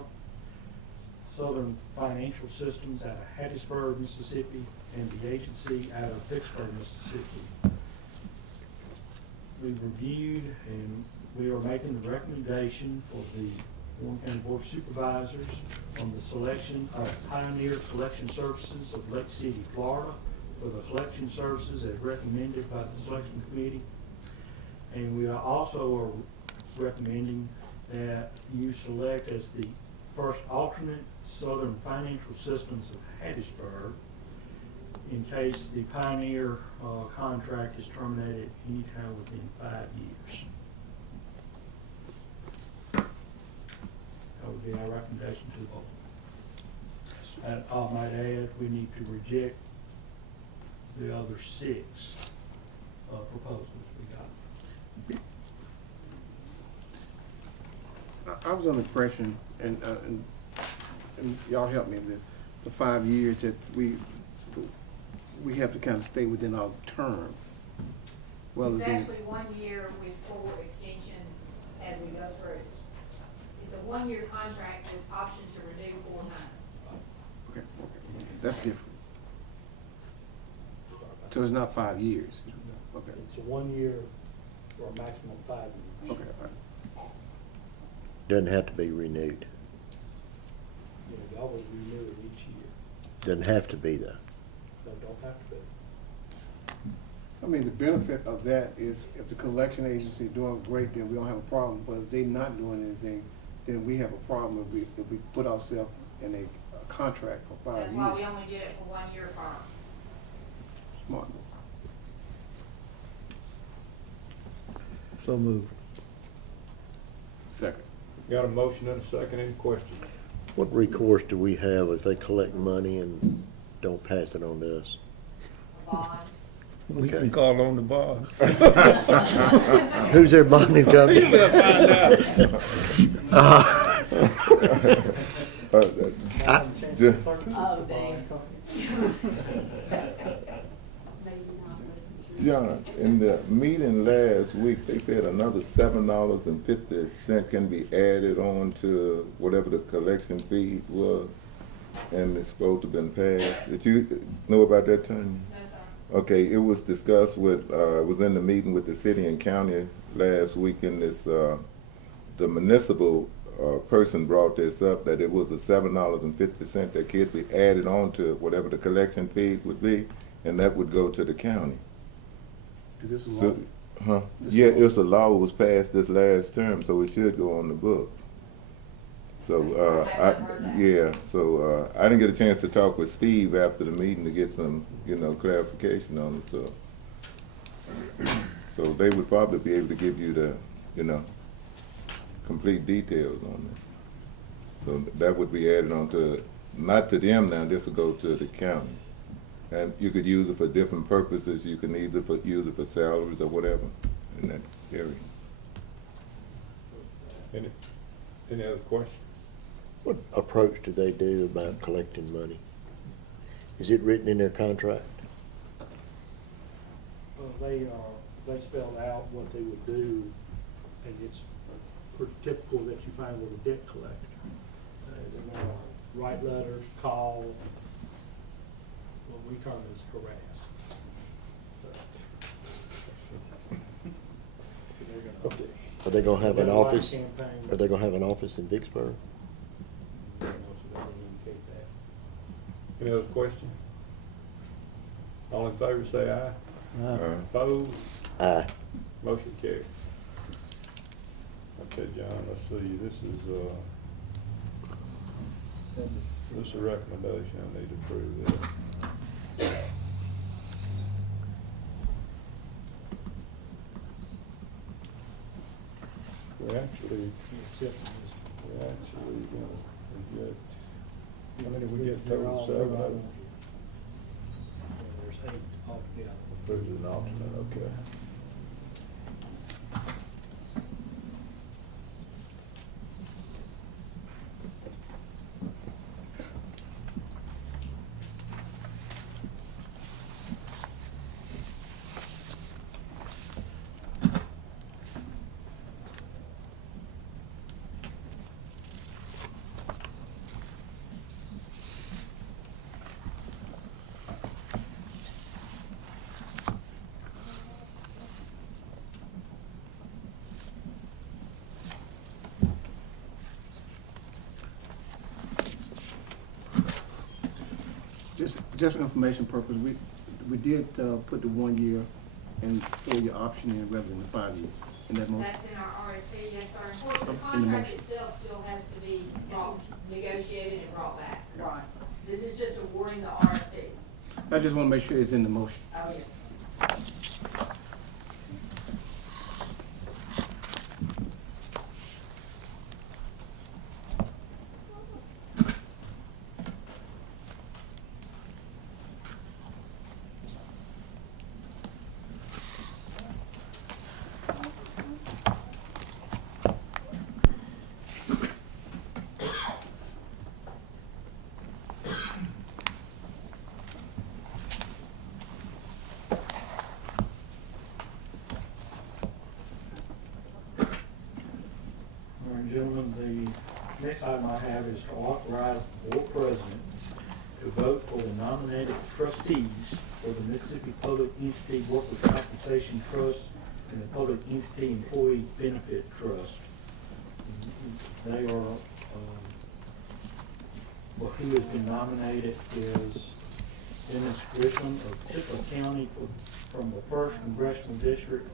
Southern Financial Systems out of Hattiesburg, Mississippi, and the agency out of Vicksburg, Mississippi. We reviewed and we are making the recommendation for the Warren County Board of Supervisors on the selection of Pioneer Collection Services of Lake City, Florida, for the collection services as recommended by the selection committee. And we are also recommending that you select as the first alternate Southern Financial Systems of Hattiesburg in case the Pioneer contract is terminated anytime within 5 years. That would be our recommendation to the board. And I might add, we need to reject the other 6 proposals we got. I was under the impression, and y'all help me with this, the 5 years that we have to kind of stay within our term. Well, It's actually 1 year with 4 extensions as we go through. It's a 1-year contract with options to renew 4 times. Okay, that's different. So it's not 5 years? Okay, It's a 1 year for a maximum of 5 years. okay, all right. Doesn't have to be renewed. You know, you always renew it each year. Doesn't have to be though. That don't have to be. I mean, the benefit of that is if the collection agency doing great, then we don't have a problem. But if they're not doing anything, then we have a problem if we put ourselves in a contract for 5 years. That's why we only did it for 1 year firm. Smart. So moved. Second. Got a motion and a second, any questions? What recourse do we have if they collect money and don't pass it on to us? Bond. We Okay. can call on the bond. Who's their bonding company? Ju- Oh, damn. John, in the meeting last week, they said another $7.50 can be added on to whatever the collection fee was, and it's supposed to have been passed. Did you know about that, Tanya? No, sir. Okay, it was discussed with, was in the meeting with the city and county last week, and this, the municipal person brought this up, that it was a $7.50 that could be added on to whatever the collection fee would be, and that would go to the county. Is this a law? So, huh? Yeah, it's a law, it was passed this last term, so it should go on the books. So, I didn't get a chance to talk with Steve after the meeting to get some, clarification on it, so they would probably be able to give you the, complete details on it. So that would be added on to, not to them now, this will go to the county. And you could use it for different purposes. You can either use it for salaries or whatever in that area. Any other questions? What approach do they do about collecting money? Is it written in their contract? They spelled out what they would do, and it's pretty typical that you find with a debt collector. They're gonna write letters, call, what we term as harass. So they're gonna- Are they gonna have an Deadline office? campaign. Are they gonna have an office in Vicksburg? So they didn't indicate that. Any other questions? All in favor say aye. Opposed? Aye. Motion carried. Okay, John, let's see, this is a recommendation, I need to approve that. We actually gonna get, how many we get total, 7 of them? There's 8 altogether. Approved as an alternate, okay. Just for information purpose, we did put the 1 year and 4-year option in rather than the 5 years. In that motion? That's in our RFP, yes, sir. Of course, the In the contract motion. itself still has to be negotiated and brought back. Right. This is just awarding the RFP. I just want to make sure it's in the motion. Oh, yes. All right, gentlemen, the next item I have is to authorize the board president to vote for the nominated trustees for the Mississippi Public Entity Workers' Compensation Trust and the Public Entity Employee Benefit Trust. They are, well, who has been nominated is Dennis Grisham of Tippah County from the 1st Congressional District,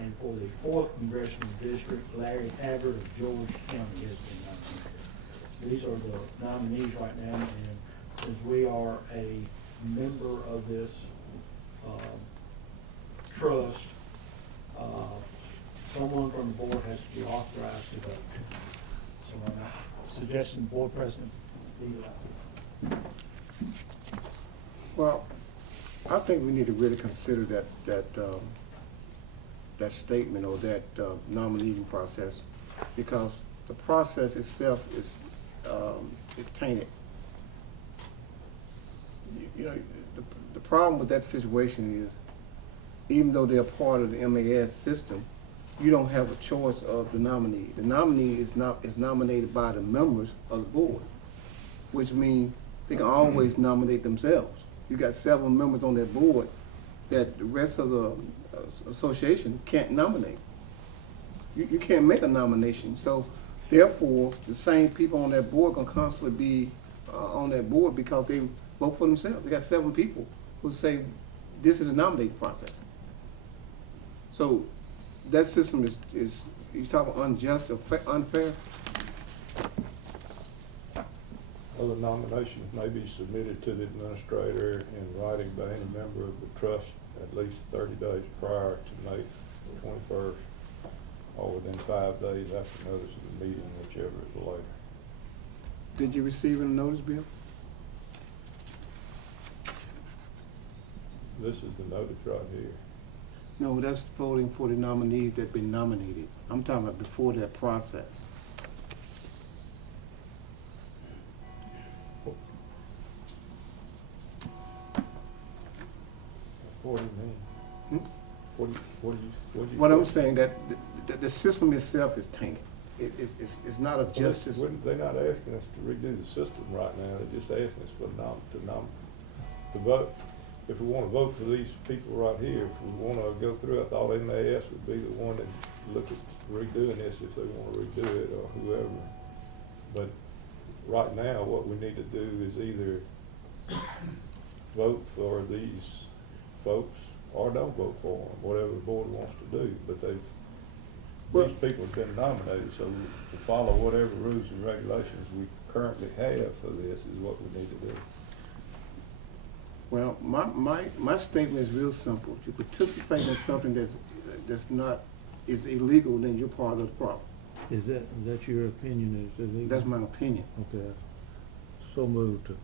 and for the 4th Congressional District, Larry Haggard of George County has been nominated. These are the nominees right now, and since we are a member of this trust, someone from the board has to be authorized to vote. So I'm suggesting the board president be elected. Well, I think we need to really consider that statement or that nominating process, because the process itself is tainted. You know, the problem with that situation is, even though they're part of the MAS system, you don't have a choice of the nominee. The nominee is nominated by the members of the board, which means they can always nominate themselves. You got several members on that board that the rest of the association can't nominate. You can't make a nomination. So therefore, the same people on that board can constantly be on that board because they vote for themselves. They got 7 people who say this is a nominating process. So that system is you talk about unjust or unfair. Other nominations may be submitted to the administrator in writing by any member of the trust at least 30 days prior to May 21st, or within 5 days after notice of the meeting, whichever is later. Did you receive a notice, Bill? This is the notice right here. No, that's voting for the nominees that been nominated. I'm talking about before that process. What do you mean? Hmm? What I'm saying, that the system itself is tainted. It's not a justice. They're not asking us to redo the system right now. They're just asking us to vote. If we want to vote for these people right here, if we want to go through, I thought MAS would be the one that look at redoing this if they want to redo it, or whoever. But right now, what we need to do is either vote for these folks or don't vote for them, whatever the board wants to do. But these people have been nominated, so to follow whatever rules and regulations we currently have for this is what we need to do. Well, my statement is real simple. If you participate in something is illegal, then you're part of the problem. Is that your opinion? Is it legal? That's my opinion. Okay. So moved to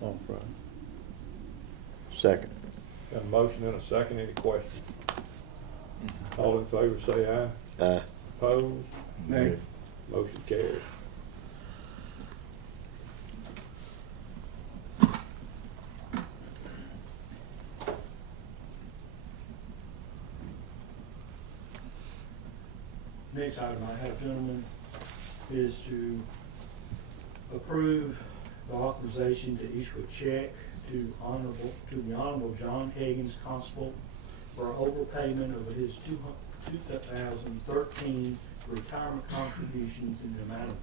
authorize. Second. Got a motion and a second. Any questions? All in favor say aye. Aye. Opposed? Nay. Motion carried. Next item I have, gentlemen, is to approve the authorization to issue a check to the Honorable John Higgins, Constable, for overpayment of his 2013 retirement contributions in the amount of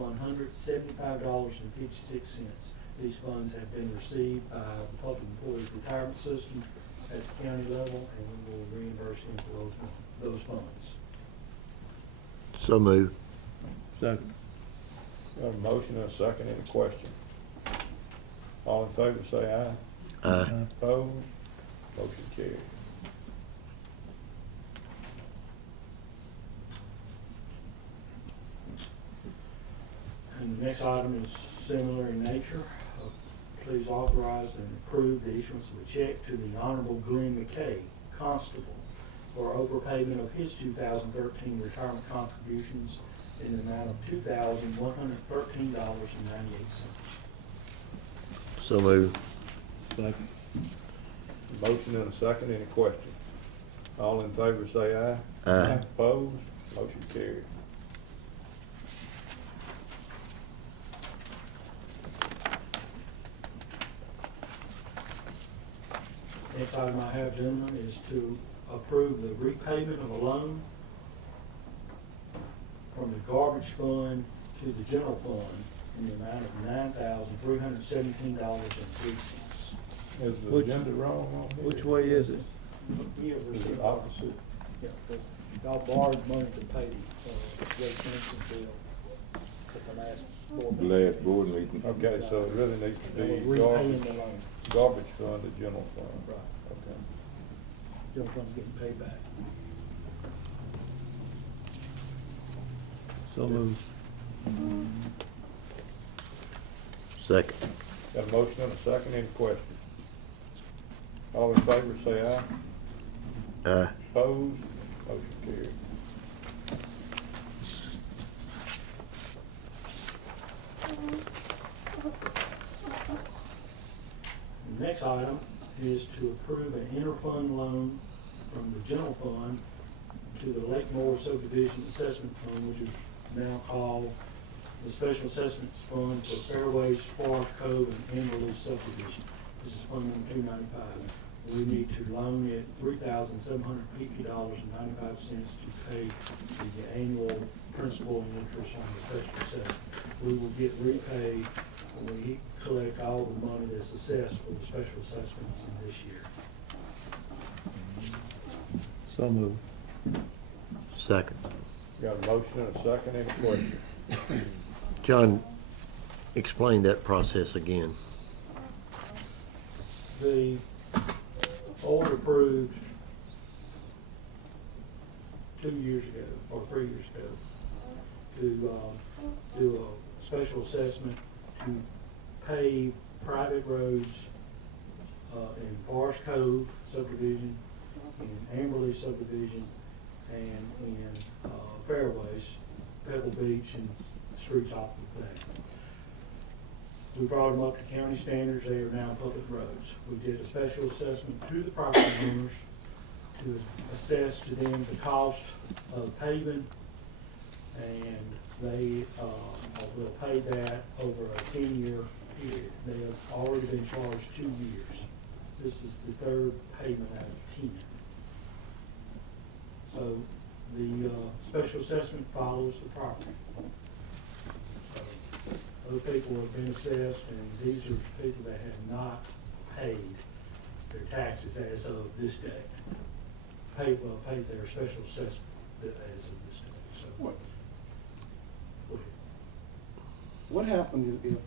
$175.56. These funds have been received by the Public Employees Retirement System at the county level, and we will reimburse him for those funds. So moved. Second. Got a motion and a second. Any question? All in favor say aye. Aye. Opposed? Motion carried. And the next item is similar in nature. Please authorize and approve the issuance of a check to the Honorable Glenn McKay, Constable, for overpayment of his 2013 retirement contributions in the amount of $2,113.98. So moved. Second. Motion and a second. Any question? All in favor say aye. Aye. Opposed? Motion carried. Next item I have, gentlemen, is to approve the repayment of a loan from the garbage fund to the general fund in the amount of $9,317.03. Is the Which- agenda wrong on here? Which way is it? We have Is received, it opposite? yeah, y'all borrowed money to pay Ray Simpson's bill at the last board The meeting. last board meeting. Okay, so it really needs to And be we're repaying garbage, the loan. garbage fund to general fund. Right. Okay. General fund's getting paid back. So moved. Second. Got a motion and a second, any questions? All in favor, say aye. Aye. Opposed? Motion carried. The next item is to approve an interfund loan from the general fund to the Lakemore Subdivision Assessment Fund, which is now called the Special Assessments Fund for Fairways, Forest Cove, and Amberley Subdivision. This is Fund number 295. We need to loan it $3,750.95 to pay the annual principal and interest on the special assessment. We will get repaid when we collect all the money that's assessed for the special assessments in this year. So moved. Second. Got a motion and a second, any questions? John, explain that process again. The board approved 2 years ago, or 3 years ago, to do a special assessment to pave private roads in Forest Cove subdivision, in Amberley subdivision, and in Fairways, Pebble Beach, and streets off of that. We brought them up to county standards. They are now public roads. We did a special assessment to the property owners to assess to them the cost of paving, and they will pay that over a 10-year period. They have already been charged 2 years. This is the third payment out of 10. So the special assessment follows the property. So those people have been assessed, and these are people that have not paid their taxes as of this day. Paid their special assessment as of this day. So What? Go ahead. What happened if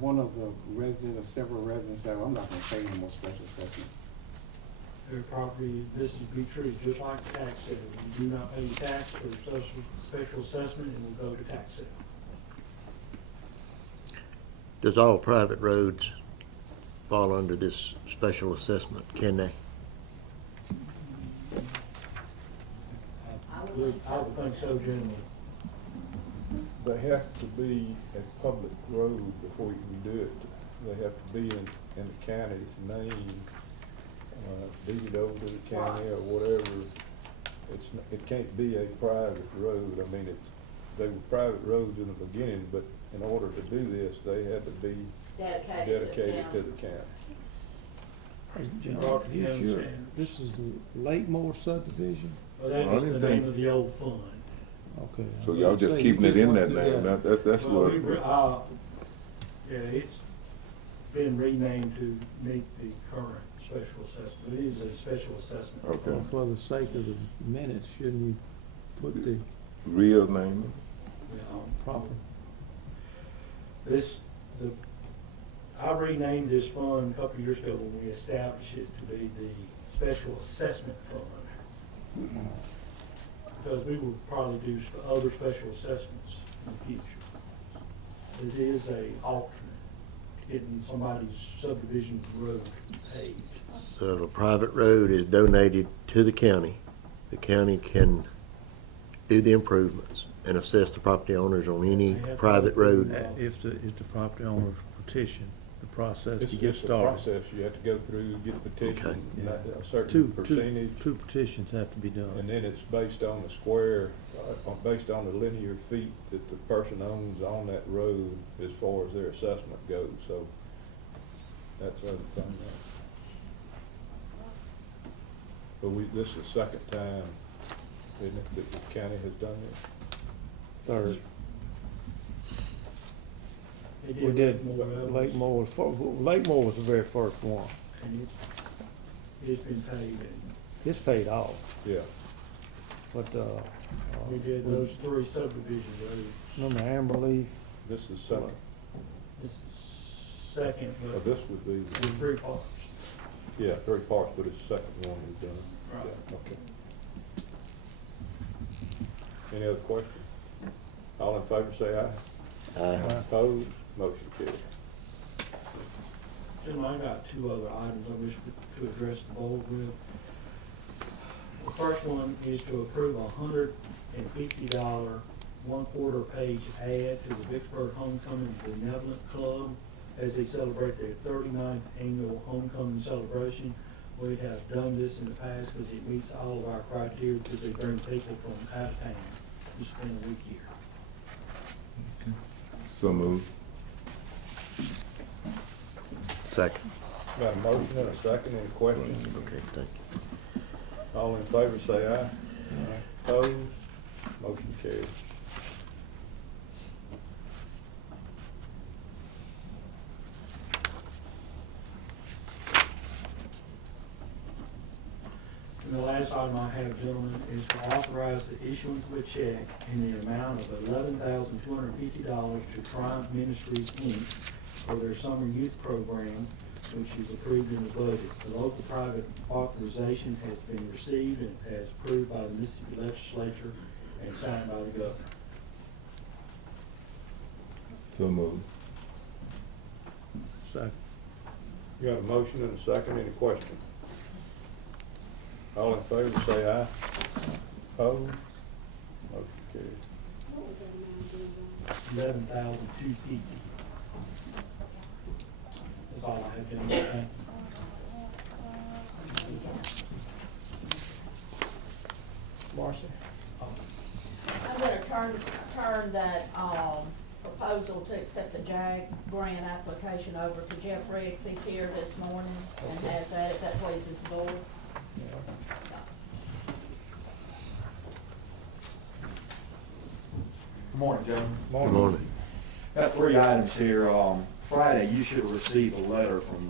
one of the residents or several residents say, well, I'm not gonna pay any more special assessment? Their property, this is be treated just like tax sale. You do not pay the tax for special assessment, and will go to tax sale. Does all private roads fall under this special assessment, can they? I would think so generally. They have to be a public road before you can do it. They have to be in the county's name, deeded over to the county or whatever. It can't be a private road. I mean, they were private roads in the beginning, but in order to do this, they had to be dedicated to the county. John, this is the Lakemore subdivision? Well, that is the name of the old fund. Okay. So y'all just keeping it in that name, that's Well, what. yeah, it's been renamed to meet the current special assessment. It is a special assessment. Okay. Well, for the sake of the minutes, shouldn't you put the Real name? proper? I renamed this fund a couple of years ago when we established it to be the Special Assessment Fund. Because we will probably do other special assessments in the future. This is a alternate, getting somebody's subdivision road paved. So if a private road is donated to the county can do the improvements and assess the property owners on any private road. If the property owners petition the process It's to get just a started. process you have to go through, get a petition, Okay. a certain percentage. Two petitions have to be done. And then it's based on the square, based on the linear feet that the person owns on that road as far as their assessment goes, so that's the other thing. But this is the second time, isn't it, that the county has done this? Third. They We did Lakemore Lakemore was the very first one. And it's been paid, and It's paid off, Yeah. but, we did those 3 subdivision roads. remember Amberleaf? This is second, This is second, but this would be, in 3 parts. yeah, 3 parts, but it's the second one we've done. Right. Yeah, okay. Any other questions? All in favor say aye. Aye. Opposed? Motion carries. Gentlemen, I got two other items I wish to address the board with. The first one is to approve $150 one-quarter page ad to the Vicksburg Homecoming Benevolent Club as they celebrate their 39th annual homecoming celebration. We have done this in the past because it meets all of our criteria because they bring people from out of town to spend a week here. So moved. Second. Got a motion and a second, any questions? Okay, thank you. All in favor say aye. Opposed? Motion carries. And the last item I have, gentlemen, is to authorize the issuance of a check in the amount of $11,250 to Triumph Ministries, Inc. for their summer youth program, which is approved in the budget. The local private authorization has been received and as approved by the Mississippi Legislature and signed by the governor. So moved. Second. Got a motion and a second, any questions? All in favor say aye. Opposed? Motion carries. What was that amount again, John? $11,250. That's all I have, gentlemen. Thank you. Marcy? I'm gonna turn that, proposal to accept the JAG grant application over to Jeff Riggs. He's here this morning and has that, if that pleases the board. Morning, gentlemen. Good morning. Got three items here. Friday, you should have received a letter from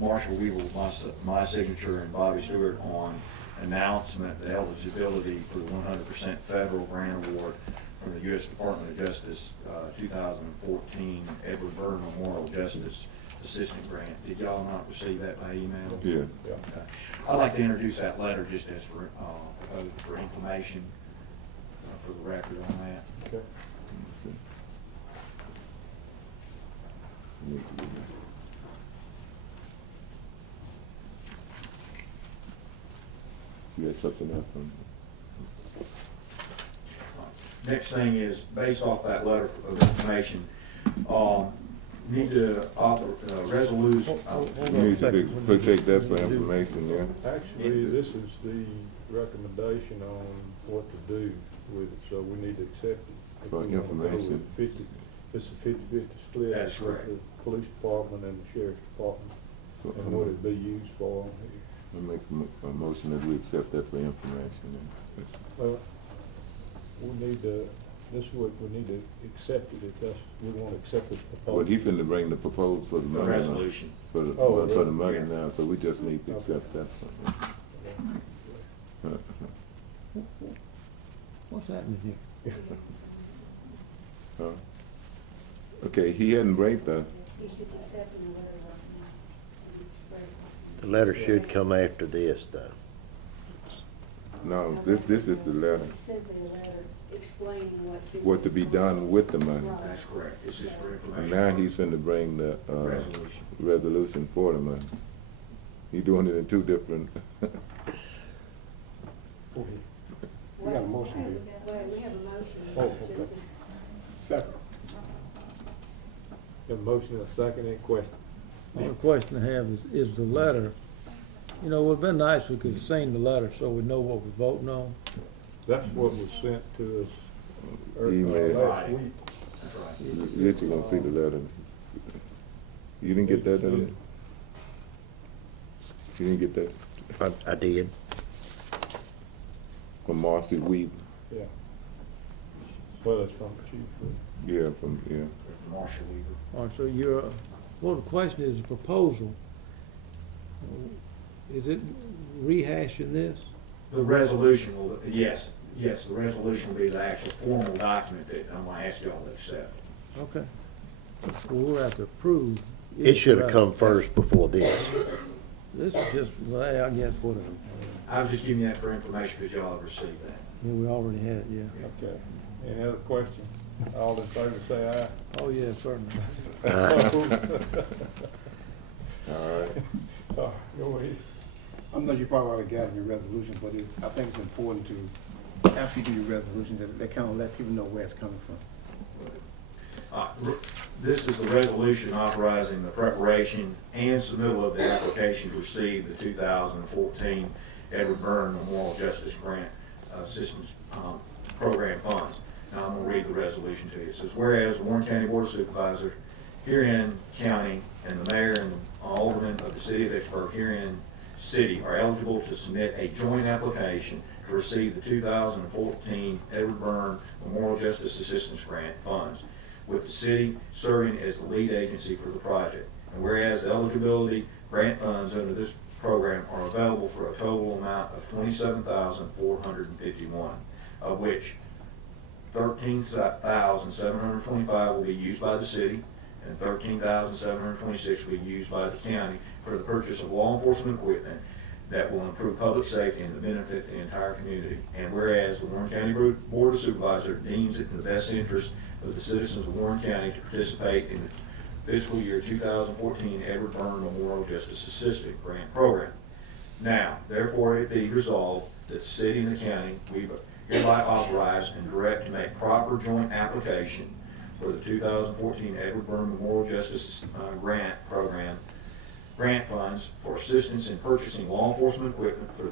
Marshall Weaver with my signature and Bobby Stewart on announcement, the eligibility for the 100% federal grant award from the U.S. Department of Justice 2014 Edward Byrd Memorial Justice Assistant Grant. Did y'all not receive that by email? Yeah. Okay. I'd like to introduce that letter just as for information for the record on that. Okay. You had something else on? Next thing is, based off that letter of information, need to author, resolution. You need to take that for information, yeah? Actually, this is the recommendation on what to do with it, so we need to accept it. If For we wanna go with information. 50, it's a 50-50 split. That is correct. With the police department and the sheriff's department, So, and what it'd be used for on here. I make a motion that we accept that for information. Well, we need to, this week, we need to accept it if that's, we wanna accept the proposal. But he finna bring the proposal for the The money. now. resolution. For the, Oh, for the yeah. money Yeah. now, so we just need to Okay. accept that. What's happening here? Huh? Okay, he hadn't briefed us. He should accept the letter to be spread across The letter should come after this, though. No, this is the letter, This is simply a letter explaining what to be done with the money. Right. That's correct. It's just for And information. now he's finna bring the, Resolution. resolution for the money. He doing it in two different, We got a motion here. Well, we have a motion. Oh, just okay. Second. Got a motion and a second, any questions? The only question I have is the letter. You know, it would've been nice if we could've seen the letter so we know what we're voting on. That's what was sent to us Email. last Friday. week. That's right. you're gonna see the letter. You didn't get that, did you? You didn't get that I did. from Marcy Weaver? Yeah. Well, that's from the chief. Yeah, from Marshall Weaver. All right, so you're, well, the question is the proposal. Is it rehashing this? The resolution will, yes, the resolution will be the actual formal document that I'm gonna ask y'all to accept. Okay. Well, we'll have to approve. It should have come first before this. This is just, well, I guess whatever. I was just giving you that for information because y'all have received that. Yeah, we already had it, yeah. Okay. Any other questions? All in favor, say aye. Oh, yeah, certainly. All right. Oh, go ahead. I know you probably already got your resolution, but I think it's important to, after you do your resolution, that kind of let people know where it's coming from. This is a resolution authorizing the preparation and submittal of the application to receive the 2014 Edward Byrne Memorial Justice Grant Assistance Program funds. Now I'm going to read the resolution to you. It says, whereas the Warren County Board of Supervisors, herein county, and the mayor and aldermen of the city of Vicksburg, herein city, are eligible to submit a joint application to receive the 2014 Edward Byrne Memorial Justice Assistance Grant funds, with the city serving as the lead agency for the project. And whereas eligibility grant funds under this program are available for a total amount of $27,451, of which $13,725 will be used by the city and $13,726 will be used by the county for the purchase of law enforcement equipment that will improve public safety and benefit the entire community. And whereas the Warren County Board of Supervisors deems it in the best interest of the citizens of Warren County to participate in the fiscal year 2014 Edward Byrne Memorial Justice Assistance Grant Program. Now, therefore, it be resolved that the city and the county we hereby authorize and direct to make proper joint application for the 2014 Edward Byrne Memorial Justice Grant Program grant funds for assistance in purchasing law enforcement equipment for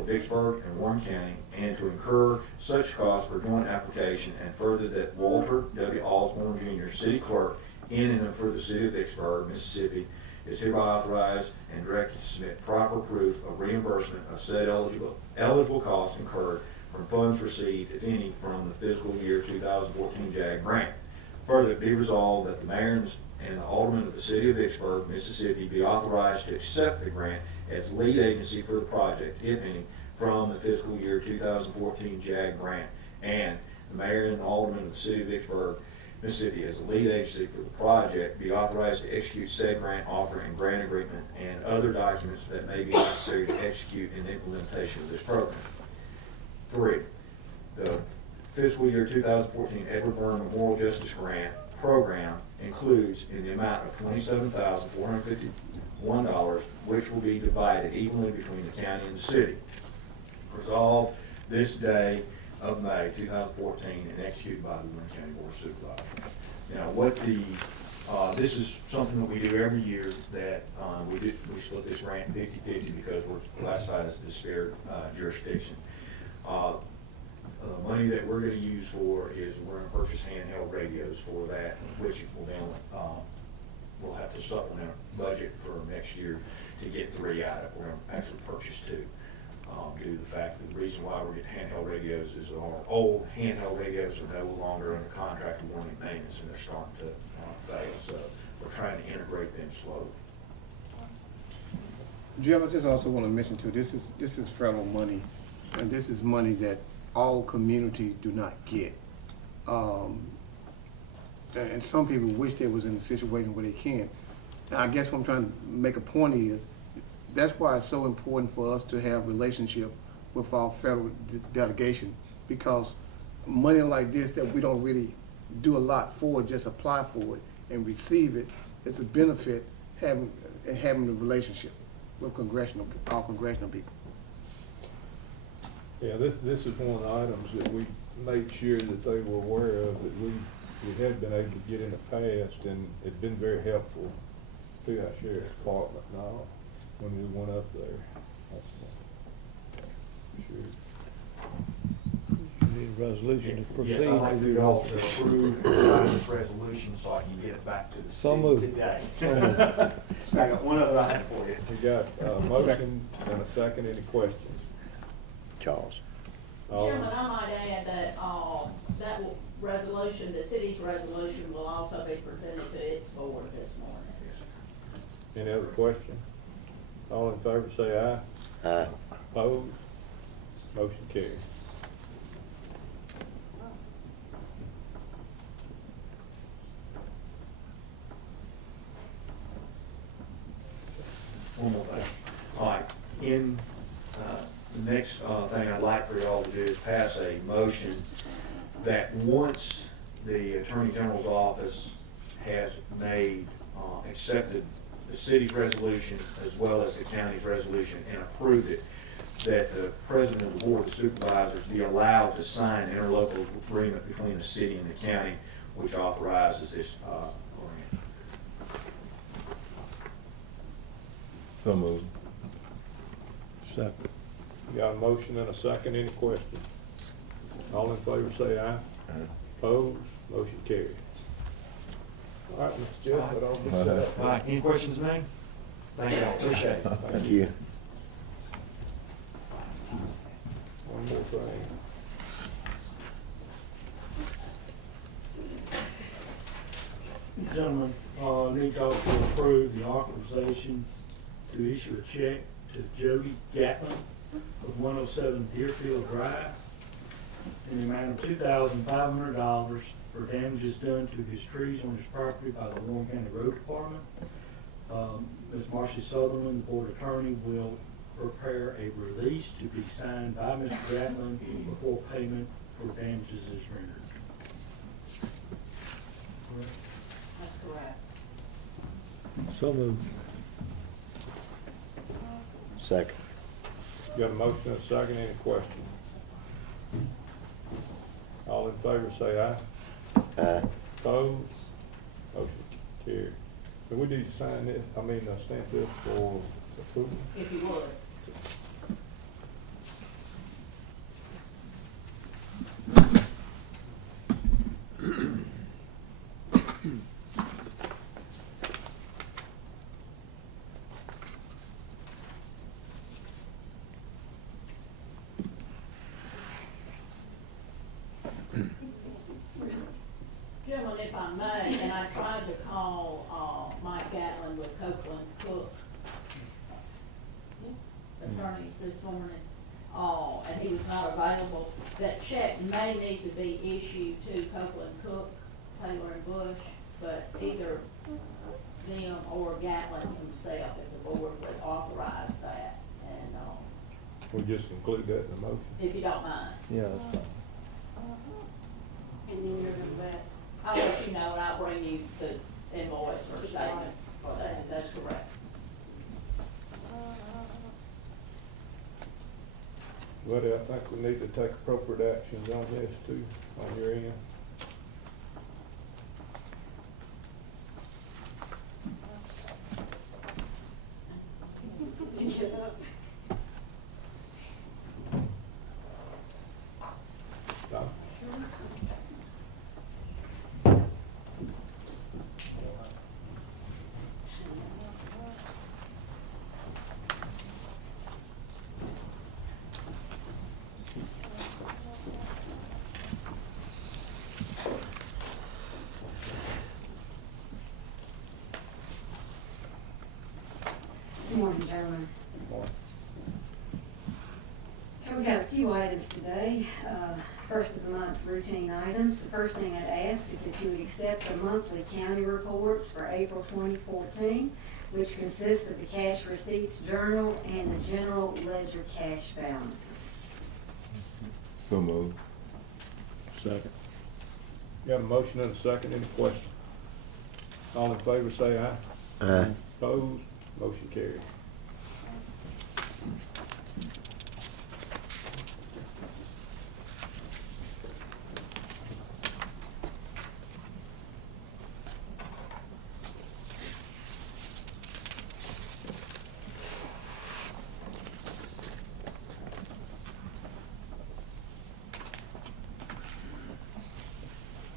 Vicksburg and Warren County, and to incur such costs for joint application, and further that Walter W. Osborne Jr., City Clerk in and for the City of Vicksburg, Mississippi, is hereby authorized and directed to submit proper proof of reimbursement of said eligible costs incurred from funds received, if any, from the fiscal year 2014 JAG grant. Further, be resolved that the mayor and the aldermen of the City of Vicksburg, Mississippi, be authorized to accept the grant as lead agency for the project, if any, from the fiscal year 2014 JAG grant. And the mayor and aldermen of the City of Vicksburg, Mississippi, as the lead agency for the project, be authorized to execute said grant offer and grant agreement and other documents that may be necessary to execute in the implementation of this program. 3. The fiscal year 2014 Edward Byrne Memorial Justice Grant Program includes in the amount of $27,451, which will be divided evenly between the county and the city. Resolved this day of May 2014 and executed by the Warren County Board of Supervisors. Now, this is something that we do every year, that we split this grant 50-50 because we're classified as a disparate jurisdiction. The money that we're going to use for is we're going to purchase handheld radios for that, which will then we'll have to supplement budget for next year to get 3 out of it. We're going to actually purchase 2. Due to the fact that the reason why we're getting handheld radios is our old handheld radios are no longer under contract of warranty maintenance and they're starting to fail. So we're trying to integrate them slowly. Jim, I just also want to mention too, this is federal money, and this is money that all communities do not get. And some people wish they was in a situation where they can. And I guess what I'm trying to make a point is, that's why it's so important for us to have relationship with our federal delegation, because money like this that we don't really do a lot for, just apply for it and receive it, it's a benefit having the relationship with our congressional people. Yeah, this is one of the items that we made sure that they were aware of, that we had been able to get in the past, and it's been very helpful to our sheriff's department now when we went up there. That's sure. You need a resolution to proceed. Yes, I'd like for you all to approve and sign this resolution so I can get it back to the So city moved. today. So moved. I got one other item for you. We got a motion and a second. Any questions? Charles. Chairman, I might add that, resolution, the city's resolution will also be presented to its board this morning. Any other question? All in favor say aye. Aye. Opposed? Motion carries. One more thing. All right, in the next thing I'd like for y'all to do is pass a motion that once the Attorney General's office has made, accepted the city's resolution as well as the county's resolution and approved it, that the president of the board of supervisors be allowed to sign an interlocal agreement between the city and the county, which authorizes this grant. So moved. Second. Got a motion and a second, any questions? All in favor say aye. Opposed, motion carried. All right, Mr. Jeff, that all gets set. All right, any questions, man? Thank you, appreciate it. Thank you. One more thing. Gentlemen, need y'all to approve the authorization to issue a check to Jody Gatlin of 107 Deerfield Drive in the amount of $2,500 for damages done to his trees on his property by the Warren County Road Department. Ms. Marcy Sutherland, the board attorney, will prepare a release to be signed by Mr. Gatlin before payment for damages is rendered. That's correct. So moved. Second. Got a motion and a second, any questions? All in favor say aye. Aye. Opposed, motion carried. Do we need to sign this, stamp this for approval? If you would. Gentlemen, if I may, and I tried to call, Mike Gatlin with Copeland Cook attorneys this morning, and he was not available. That check may need to be issued to Copeland Cook, Taylor and Bush, but either them or Gatlin himself, if the board would authorize that, and, We just include that in the motion. if you don't mind. Yeah, that's fine. And then you're gonna let, I'll let you know, and I'll bring you the invoice or statement for that, that's correct. Buddy, I think we need to take appropriate actions on this too, on your end. Tom? Good morning, gentlemen. Morning. Okay, we got a few items today. First of the month routine items. The first thing I'd ask is that you would accept the monthly county reports for April 2014, which consist of the cash receipts journal and the general ledger cash balances. So moved. Second. Got a motion and a second, any questions? All in favor say aye. Aye. Opposed, motion carried.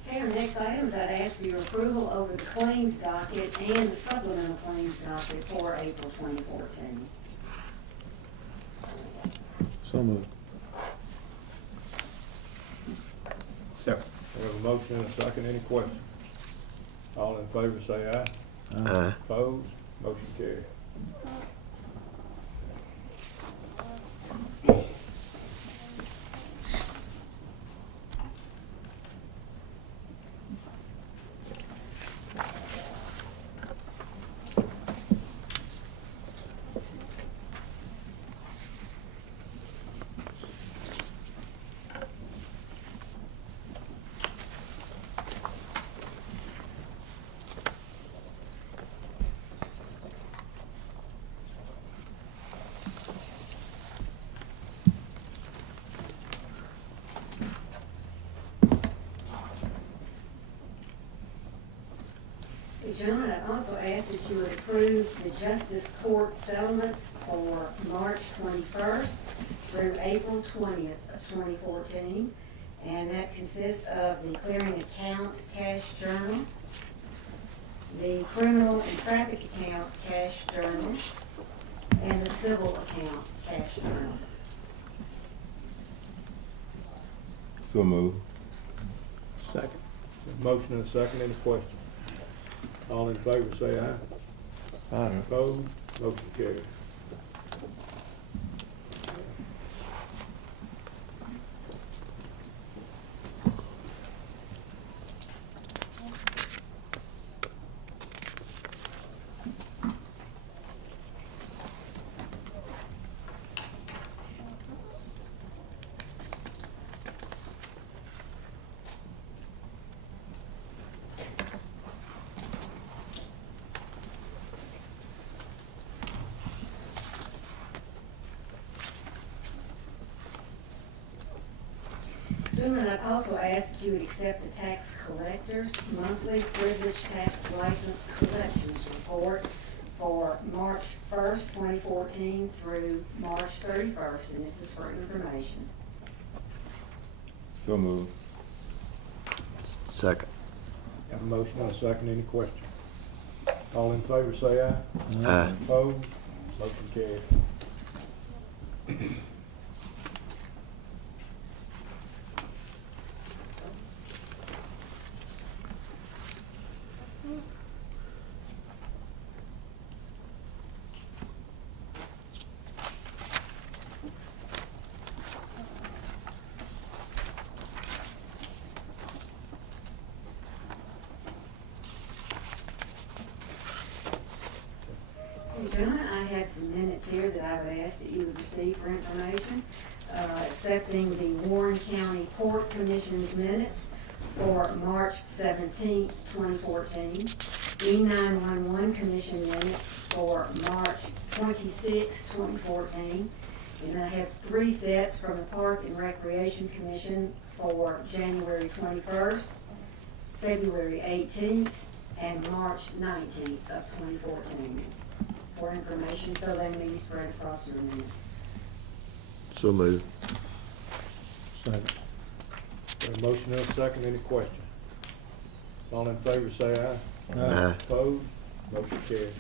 Okay, our next item is I'd ask for your approval over the claims docket and the supplemental claims docket for April 2014. So moved. Second. We have a motion and a second, any questions? All in favor say aye. Aye. Opposed, motion carried. Gentlemen, I also ask that you would approve the Justice Court settlements for March 21st through April 20th of 2014. And that consists of the clearing account cash journal, the criminal and traffic account cash journal, and the civil account cash journal. So move. Second. Motion and a second, any questions? All in favor say aye. Aye. Opposed? Motion carried. Gentlemen, I'd also ask that you would accept the tax collector's monthly privilege tax license collections report for March 1st, 2014 through March 31st, and this is for information. So move. Second. Got a motion and a second, any questions? All in favor say aye. Aye. Opposed? Motion carried. Gentlemen, I have some minutes here that I would ask that you would receive for information. Accepting the Warren County Port Commission's minutes for March 17th, 2014. E911 Commission minutes for March 26th, 2014. And I have 3 sets from the Park and Recreation Commission for January 21st, February 18th, and March 19th of 2014. For information, so they may be spread across your minutes. So moved. Second. Got a motion and a second, any questions? All in favor say aye. Aye. Opposed? Motion carried.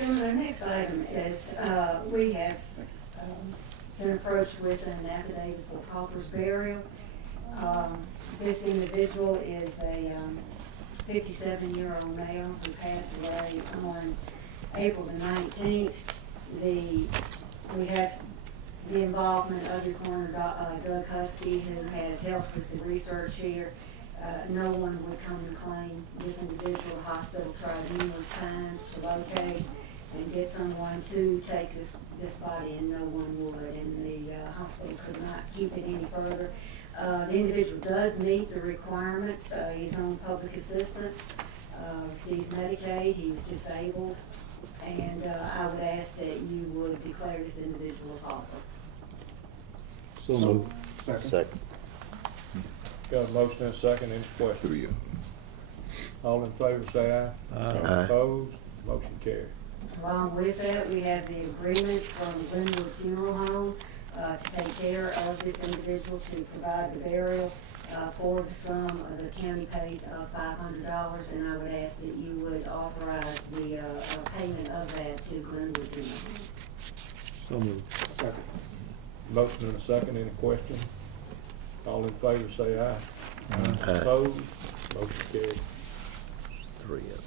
The next item is, we have been approached with an affidavit for pauper's burial. This individual is a 57-year-old male who passed away on April the 19th. We have the involvement of your coroner, Doug Husky, who has helped with the research here. No one would come and claim this individual. The hospital tried numerous times to locate and get someone to take this body, and no one would, and the hospital could not keep it any further. The individual does meet the requirements. He's on public assistance, receives Medicaid, he was disabled, and I would ask that you would declare this individual a pauper. So moved. Second. Got a motion and a second, any questions? 3. All in favor say aye. Aye. Opposed? Motion carried. Along with that, we have the agreement from Glenwood Funeral Home to take care of this individual, to provide the burial for the sum of the county pays of $500, and I would ask that you would authorize the payment of that to Glenwood General. So moved. Second. Motion and a second, any question? All in favor say aye. Aye. Opposed? Motion carried. 3 of them.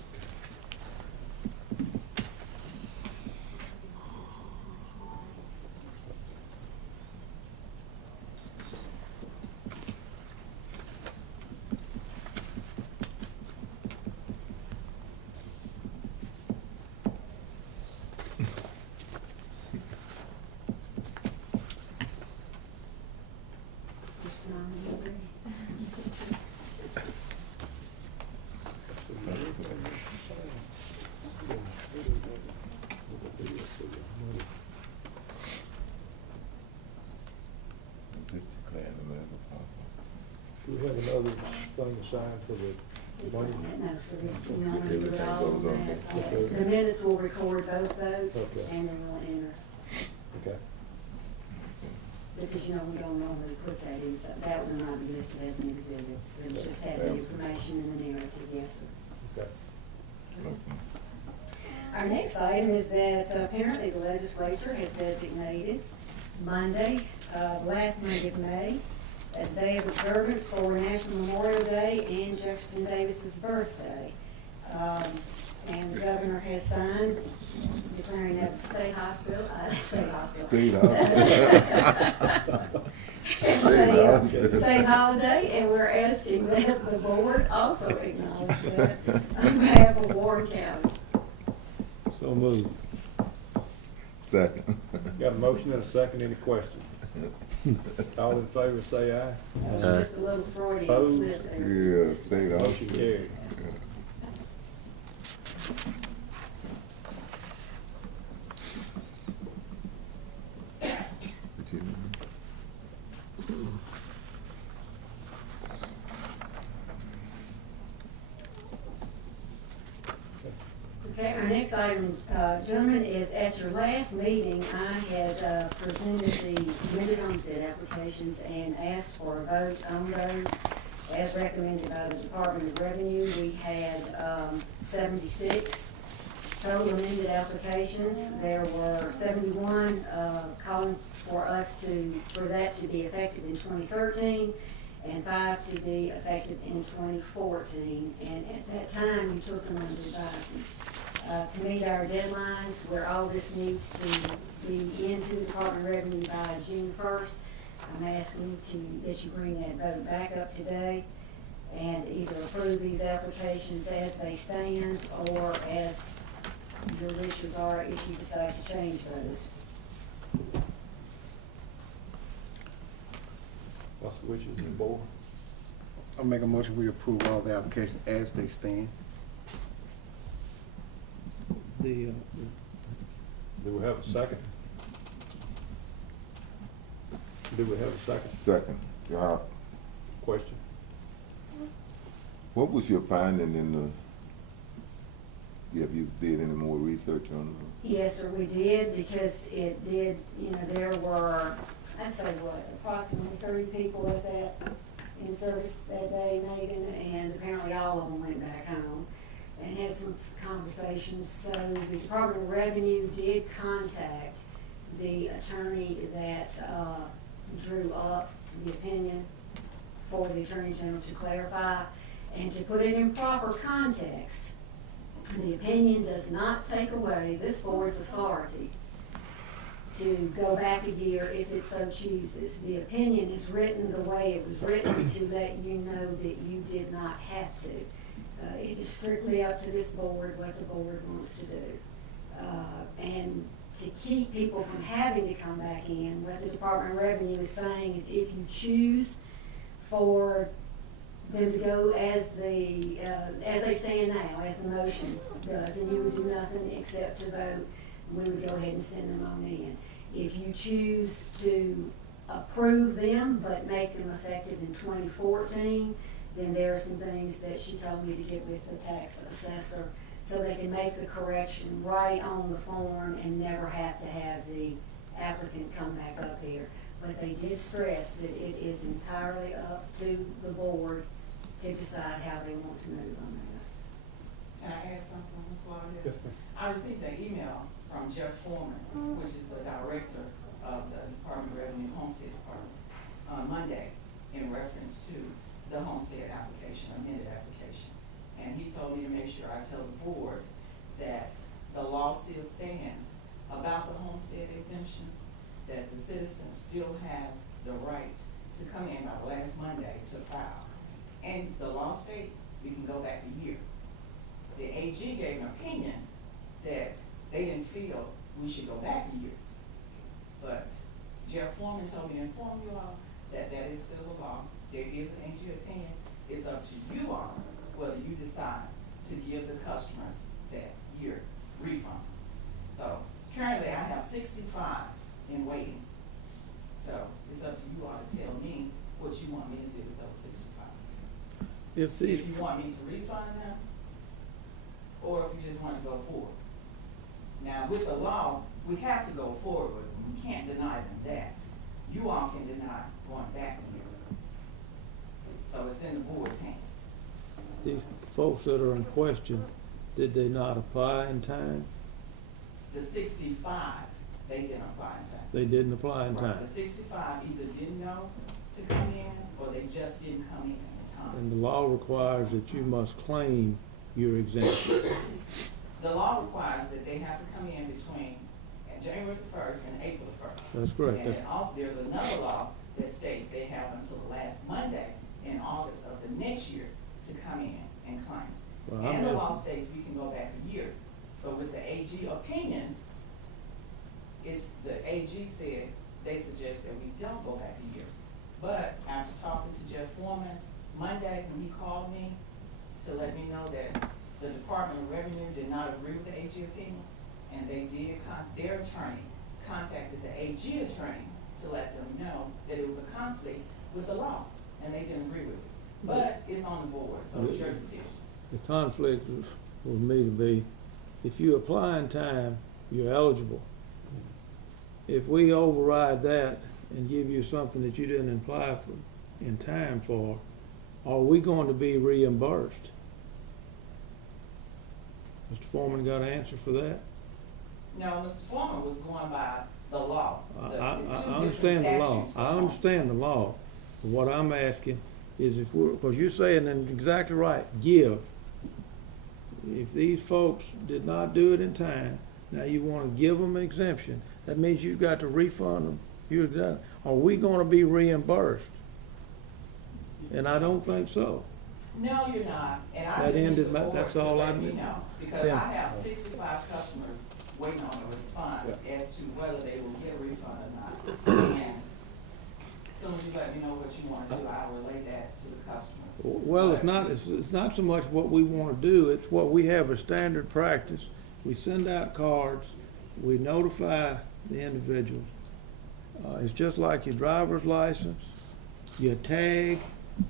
Just nominate. Just declaring the matter possible. Do we have another thing assigned for the money? No, so we normally do it Everything all goes on on that. there. The minutes will record both votes, Okay. and then we'll enter, Okay. because, you know, we don't normally put that in, so that will not be listed as an exhibit. It'll just have the information in the narrative, yes, sir. Okay. Our next item is that apparently the legislature has designated Monday, last Monday of May, as a day of observance for National Memorial Day and Jefferson Davis's birthday. And the governor has signed declaring that the state hospital. State hospital. State holiday, and we're asking that the board also acknowledge that on behalf of Warren County. So moved. Second. Got a motion and a second, any question? All in favor say aye. Just a little Freudian Opposed? slip there. Yeah, state Motion hospital. carried. Okay, our next item, gentlemen, is at your last meeting, I had presented the amended homestead applications and asked for a vote on those as recommended by the Department of Revenue. We had 76 total amended applications. There were 71 calling for that to be effective in 2013, and 5 to be effective in 2014. And at that time, you took them under advisement. To meet our deadlines, where all this needs to be into the Department of Revenue by June 1st, I'm asking that you bring that vote back up today and either approve these applications as they stand or as your wishes are if you decide to change those. What's the wishes of the board? I'll make a motion, we approve all the applications as they stand. The, Do we have a second? Do we have a second? Second. Question? What was your finding in the, have you did any more research on it? Yes, sir, we did, because it did, you know, there were, I'd say what, approximately 30 people at that, in service that day, Megan, and apparently all of them went back home and had some conversations. So the Department of Revenue did contact the attorney that drew up the opinion for the Attorney General to clarify and to put it in proper context. The opinion does not take away this board's authority to go back a year if it so chooses. The opinion is written the way it was written to let you know that you did not have to. It is strictly up to this board what the board wants to do. And to keep people from having to come back in, what the Department of Revenue is saying is if you choose for them to go as they stand now, as the motion does, and you would do nothing except to vote, we would go ahead and send them on in. If you choose to approve them but make them effective in 2014, then there are some things that she told me to get with the tax assessor so they can make the correction right on the form and never have to have the applicant come back up here. but they did stress that it is entirely up to the board to decide how they want to move on that. Can I add something, Ms. Lauderdale? I received an email from Jeff Foreman, which is the director of the Department of Revenue Homestead Department, on Monday in reference to the homestead application, amended application. And he told me to make sure I tell the board that the law still stands about the homestead exemptions, that the citizen still has the right to come in by last Monday to file. And the law states we can go back a year. The AG gave an opinion that they didn't feel we should go back a year. But Jeff Foreman told me to inform you all that that is still the law. There is an AG opinion. It's up to you all whether you decide to give the customers that year refund. So currently I have 65 in waiting. So it's up to you all to tell me what you want me to do with those 65. If you want me to refund them, or if you just want to go forward. Now, with the law, we have to go forward with them. We can't deny them that. You all can deny going back a year. So it's in the board's hand. These folks that are in question, did they not apply in time? The 65, they didn't apply in time. They didn't apply in Right. time. The 65 either didn't know to come in, or they just didn't come in time. And the law requires that you must claim your exemption. The law requires that they have to come in between January the 1st and April the 1st. That's correct. And then also, there's another law that states they have until the last Monday in August of the next year to come in and claim. Well, And the law states we can go back a year. But with the AG opinion, it's, the AG said they suggest that we don't go back a year. But after talking to Jeff Foreman Monday, when he called me to let me know that the Department of Revenue did not agree with the AG opinion, and they did, their attorney contacted the AG attorney to let them know that it was a conflict with the law, and they didn't agree with it. But it's on the board, so it's your decision. The conflict with me to be, if you apply in time, you're eligible. If we override that and give you something that you didn't apply for in time for, are we going to be reimbursed? Mr. Foreman got an answer for that? No, Mr. Foreman was going by the law. I understand the law. I understand the law. But what I'm asking is if we're, because you're saying and exactly right, give. If these folks did not do it in time, now you want to give them an exemption, that means you've got to refund them. You're done. Are we going to be reimbursed? And I don't think so. No, you're not. And I That just need ended the my- board that's to all I let me need. know, because Yeah. I have 65 customers waiting on a response as to whether they will get a refund or not. And as soon as you let me know what you want to do, I'll relay that to the customers. Well, it's not so much what we want to do, it's what we have as standard practice. We send out cards, we notify the individuals. It's just like your driver's license, your tag,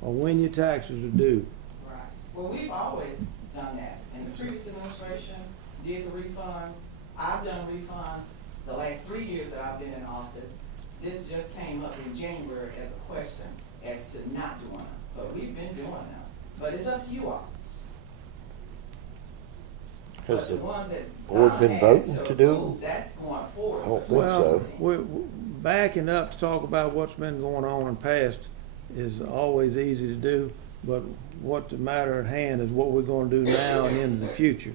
or when your taxes are due. Right. Well, we've always done that. And the previous administration did the refunds. I've done refunds the last 3 years that I've been in office. This just came up in January as a question as to not doing them. But we've been doing them. But it's up to you all. Has But the the ones that board Donna been asked voting to to do approve, them? that's going forward. I don't for think Well, so. we're backing up to talk about what's been going on in the past is always easy to do, but what the matter at hand is what we're gonna do now and into the future.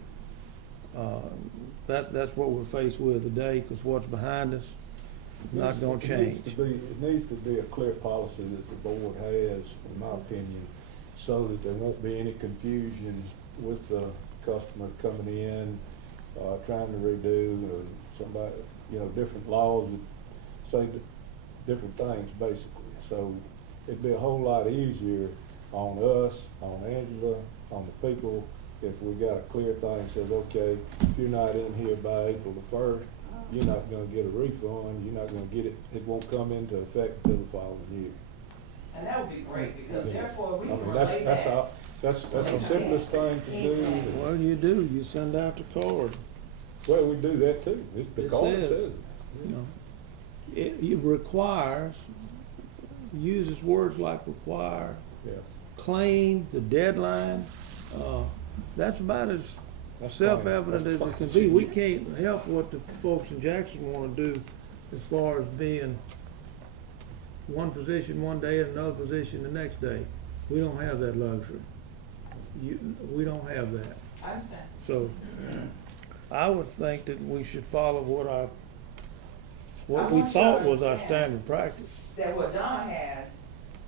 That's what we're faced with today, because what's behind us is not gonna change. It needs to be a clear policy that the board has, in my opinion, so that there won't be any confusion with the customer coming in, trying to redo, or somebody, different laws that say different things, basically. So it'd be a whole lot easier on us, on Angela, on the people, if we got a clear thing that says, okay, if you're not in here by April the 1st, you're not gonna get a refund, you're not gonna get it, it won't come into effect until the following year. And that would be great, because Yeah. therefore we I can mean, relay that. that's the simplest thing to do. Well, you do, you send out the card, Well, we do that too, the It card says. says it. you know. it requires, uses words like require, Yeah. claim, the deadline. That's about as That's self-evident plain. as That's it can plain. be. We can't help what the folks in Jackson wanna do as far as being one position one day and another position the next day. We don't have that luxury. We don't have that. I understand. So, I would think that we should follow what I we want you to thought was our understand standard practice. That what Donna has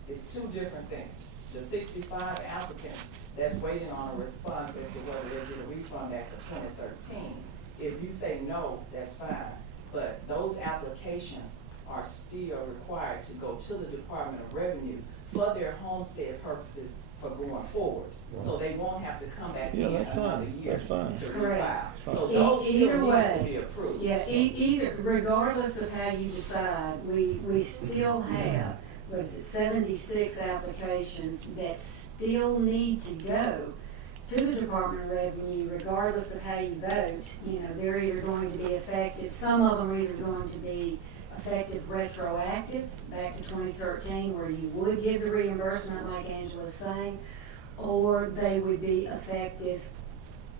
is two different things. The 65 applicants that's waiting on a response as to whether they'll get a refund back for 2013. If you say no, that's fine, but those applications are still required to go to the Department of Revenue for their homestead purposes for going forward. So they won't have to come back Yeah, in that's another fine. year That's fine. to That's refile. correct. So those Either still needs to way, be approved. Yeah, either, regardless of how you decide, we still have, what is it, 76 applications that still need to go to the Department of Revenue, regardless of how you vote. You know, they're either going to be effective, some of them are either going to be effective retroactive back to 2013, where you would give the reimbursement like Angela was saying, or they would be effective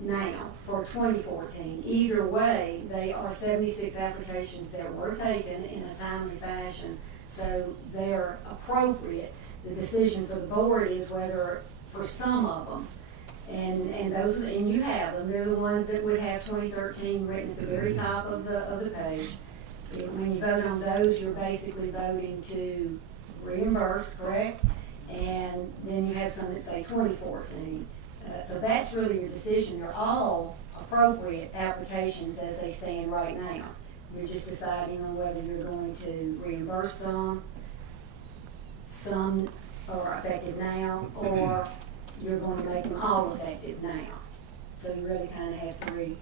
now for 2014. Either way, they are 76 applications that were taken in a timely fashion, so they're appropriate. The decision for the board is whether, for some of them, and those, and you have them, they're the ones that would have 2013 written at the very top of the page. When you vote on those, you're basically voting to reimburse, correct? And then you have some that say 2014. So that's really your decision. They're all appropriate applications as they stand right now. You're just deciding on whether you're going to reimburse some are effective now, or you're going to make them all effective now. So you really kind of have three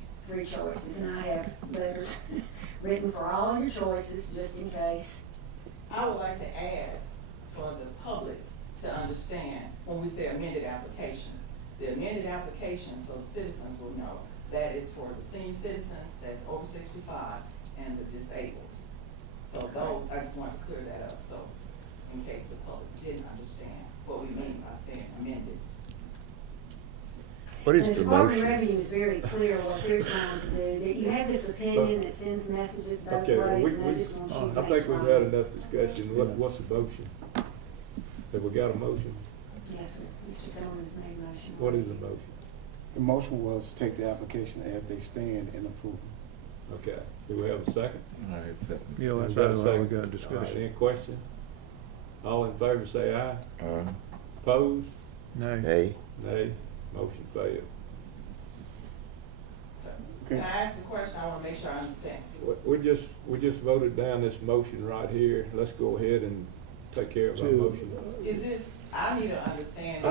choices, and I have letters written for all your choices, just in case. I would like to add for the public to understand when we say amended applications. The amended applications, so the citizens will know, that is for the senior citizens that's over 65 and the disabled. So those, I just wanted to clear that up, so in case the public didn't understand what we mean by saying amended. What is And the Department of motion? Revenue is very clear what they're trying to do, that you have this opinion that sends messages both ways, and I just want you to I make think your we've had own. enough discussion. What's the motion? Have we got a motion? Yes, sir. Mr. Sullivan has made a motion. What is the motion? The motion was to take the application as they stand and approve them. Okay, do we have a second? All right, second. Yeah, that's We got a how we second. got All right, discussion. any question? All in favor say aye. Uh, Opposed? Nay. Nay. Nay. Motion failed. Can I ask the question? I want to make sure I understand. We just voted down this motion right here. Let's go ahead and take care of our To- motion. Is this, I need to understand,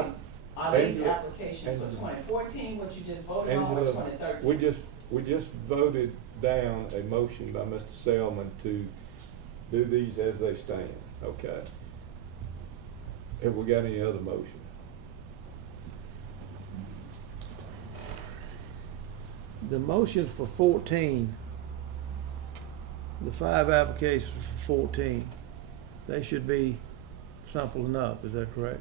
are these Angela- applications for Angela. 2014, what you just voted on, or Angela, 2013? we just voted down a motion by Mr. Selman to do these as they stand, okay? Have we got any other motion? The motions for 14, the 5 applications for 14, they should be simple enough, is that correct?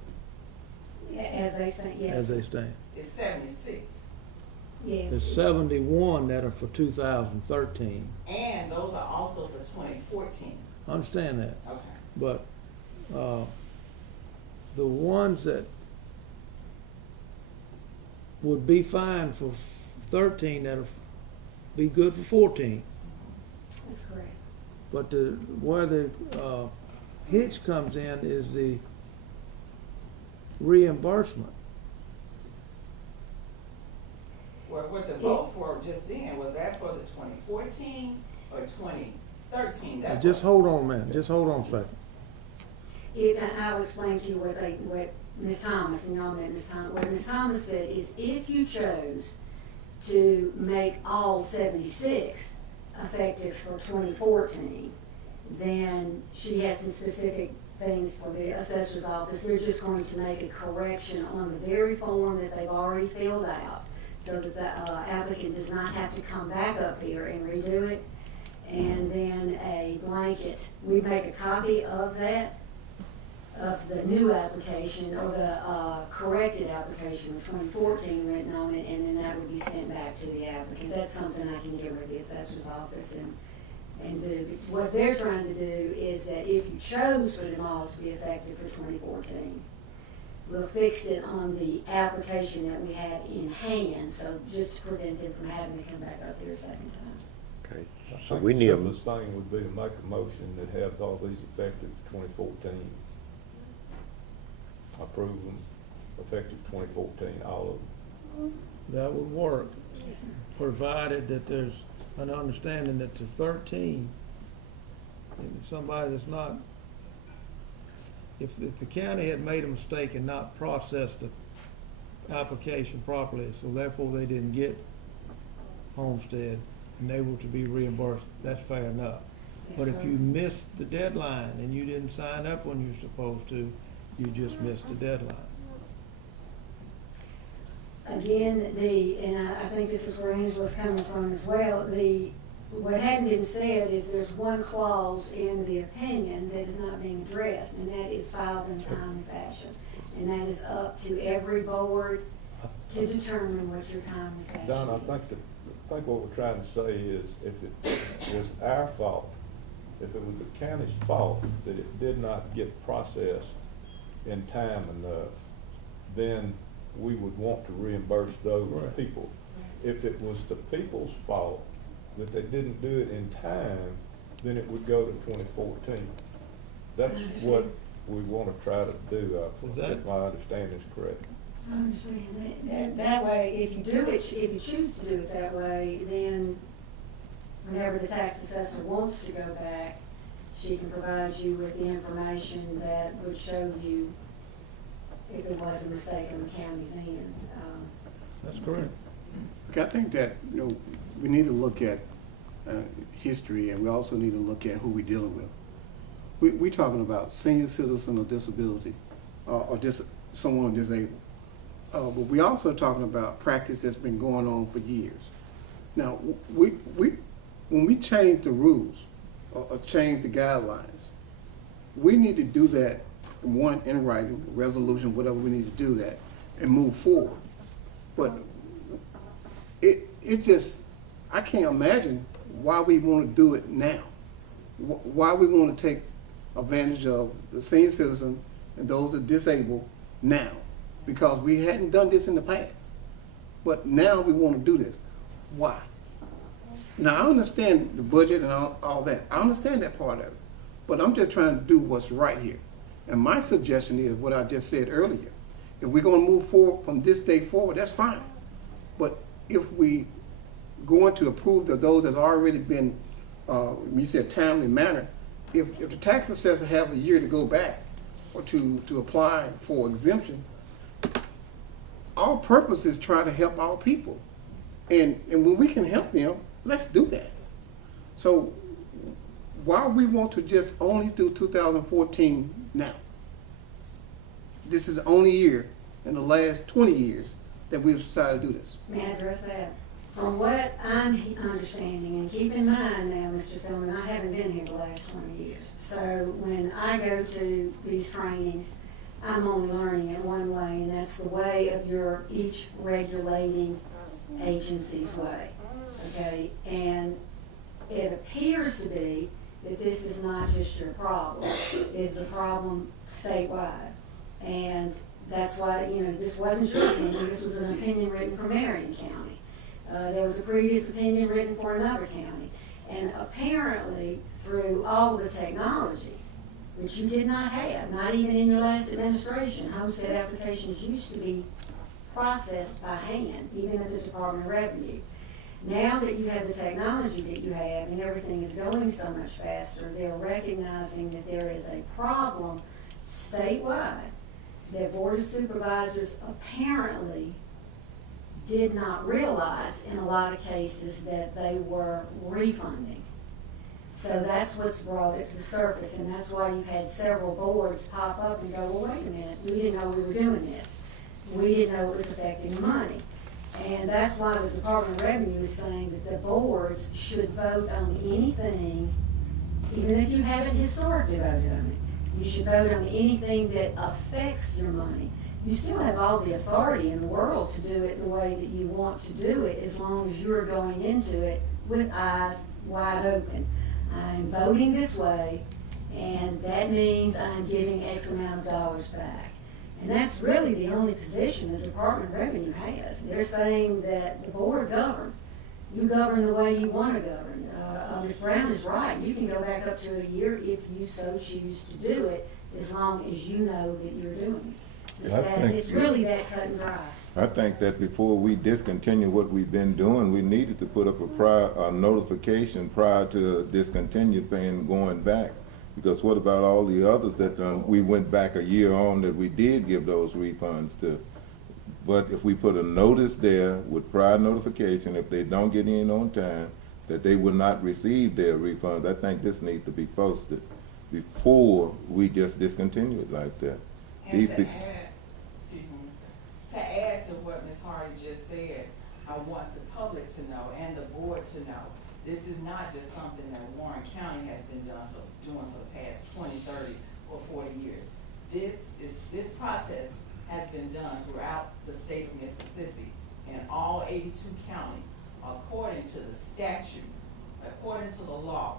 As they stand, yes. As they stand. It's 76, Yes. There's 71 that are for 2013. and those are also for 2014. I understand that, Okay. but, the ones that would be fine for 13, that'll be good for 14. That's correct. But where the hitch comes in is the reimbursement. Well, what the vote for just then, was that for the 2014 or 2013? That's Just what- hold on a minute, just hold on a second. I'll explain to you what Ms. Thomas, and y'all met Ms. Thomas, what Ms. Thomas said is if you chose to make all 76 effective for 2014, then she has some specific things for the assessor's office. They're just going to make a correction on the very form that they've already filled out, so that the applicant does not have to come back up here and redo it. and then a blanket. We make a copy of that, of the new application, or the corrected application with 2014 written on it, and then that would be sent back to the applicant. That's something I can get with the assessor's office and do. What they're trying to do is that if you chose for them all to be effective for 2014, we'll fix it on the application that we have in hand, so just to prevent them from having to come back up there a second time. Okay, I so think we the need a, simplest thing would be to make a motion that has all these effective 2014. Approve them effective 2014, all of them. That would work, Yes, sir. provided that there's an understanding that the 13, if somebody that's not, if the county had made a mistake and not processed the application properly, so therefore they didn't get homestead, and they were to be reimbursed, that's fair enough. But if you missed the deadline and you didn't sign up when you're supposed to, you just missed the deadline. Again, and I think this is where Angela's coming from as well, what hadn't been said is there's one clause in the opinion that is not being addressed, and that is filed in timely fashion. And that is up to every board to determine what your timely fashion Don, I is. think what we're trying to say is if it was our fault, if it was the county's fault that it did not get processed in time enough, then we would want to reimburse those Right. people. If it was the people's fault that they didn't do it in time, then it would go to 2014. That's what we want to try to do, if my understanding is correct. I understand. That way, if you do it, if you choose to do it that way, then whenever the tax assessor wants to go back, she can provide you with the information that would show you if it was a mistake on the county's end. That's correct. Okay, I think that, we need to look at history, and we also need to look at who we're dealing with. We're talking about senior citizen or disability, or someone disabled. But we're also talking about practice that's been going on for years. Now, when we change the rules or change the guidelines, we need to do that, one, in writing, resolution, whatever we need to do that, and move forward. But it just, I can't imagine why we want to do it now. Why we want to take advantage of the senior citizen and those that are disabled now, because we hadn't done this in the past. But now we want to do this. Why? Now, I understand the budget and all that. I understand that part of it. But I'm just trying to do what's right here. And my suggestion is what I just said earlier. If we're going to move forward from this day forward, that's fine. But if we going to approve those that's already been, you said timely manner, if the tax assessor have a year to go back or to apply for exemption, our purpose is try to help our people. And when we can help them, let's do that. So why we want to just only do 2014 now? This is the only year in the last 20 years that we've decided to do this. May I address that? From what I'm understanding, and keep in mind now, Mr. Silverman, I haven't been here the last 20 years. So when I go to these trainings, I'm only learning it one way, and that's the way of your each regulating agency's way. Okay? And it appears to be that this is not just your problem. It's a problem statewide. And that's why, this wasn't your opinion. This was an opinion written for Marion County. There was a previous opinion written for another county. And apparently, through all the technology, which you did not have, not even in your last administration, homestead applications used to be processed by hand, even at the Department of Revenue. Now that you have the technology that you have and everything is going so much faster, they're recognizing that there is a problem statewide that Board of Supervisors apparently did not realize in a lot of cases that they were refunding. So that's what's brought it to the surface, and that's why you've had several boards pop up and go, well, wait a minute, we didn't know we were doing this. We didn't know it was affecting money. And that's why the Department of Revenue is saying that the boards should vote on anything, even if you haven't historically voted on it. You should vote on anything that affects your money. You still have all the authority in the world to do it the way that you want to do it, as long as you're going into it with eyes wide open. I'm voting this way, and that means I'm giving X amount of dollars back. And that's really the only position the Department of Revenue has. They're saying that the board govern. You govern the way you want to govern. Ms. Brown is right. You can go back up to a year if you so choose to do it, as long as you know that you're doing it. It's really that cut and dry. I think that before we discontinue what we've been doing, we needed to put up a notification prior to discontinue paying going back. Because what about all the others that we went back a year on that we did give those refunds to? But if we put a notice there with prior notification, if they don't get in on time, that they will not receive their refunds, I think this needs to be posted before we just discontinue it like that. And to add to what Ms. Hardy just said, I want the public to know and the board to know, this is not just something that Warren County has been doing for the past 20, 30, or 40 years. This process has been done throughout the state of Mississippi in all 82 counties, according to the statute, according to the law.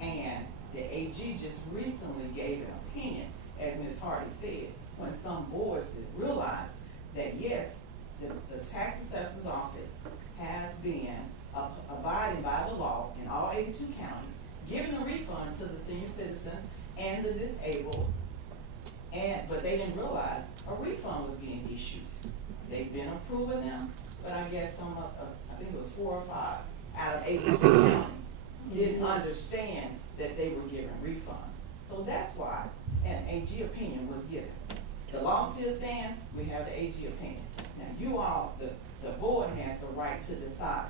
And the AG just recently gave an opinion, as Ms. Hardy said, when some boards realize that yes, the tax assessor's office has been abiding by the law in all 82 counties, giving a refund to the senior citizens and the disabled, but they didn't realize a refund was being issued. They've been approving them, but I guess I think it was 4 or 5 out of 82 counties didn't understand that they were giving refunds. So that's why an AG opinion was given. The law still stands, we have the AG opinion. Now you all, the board has the right to decide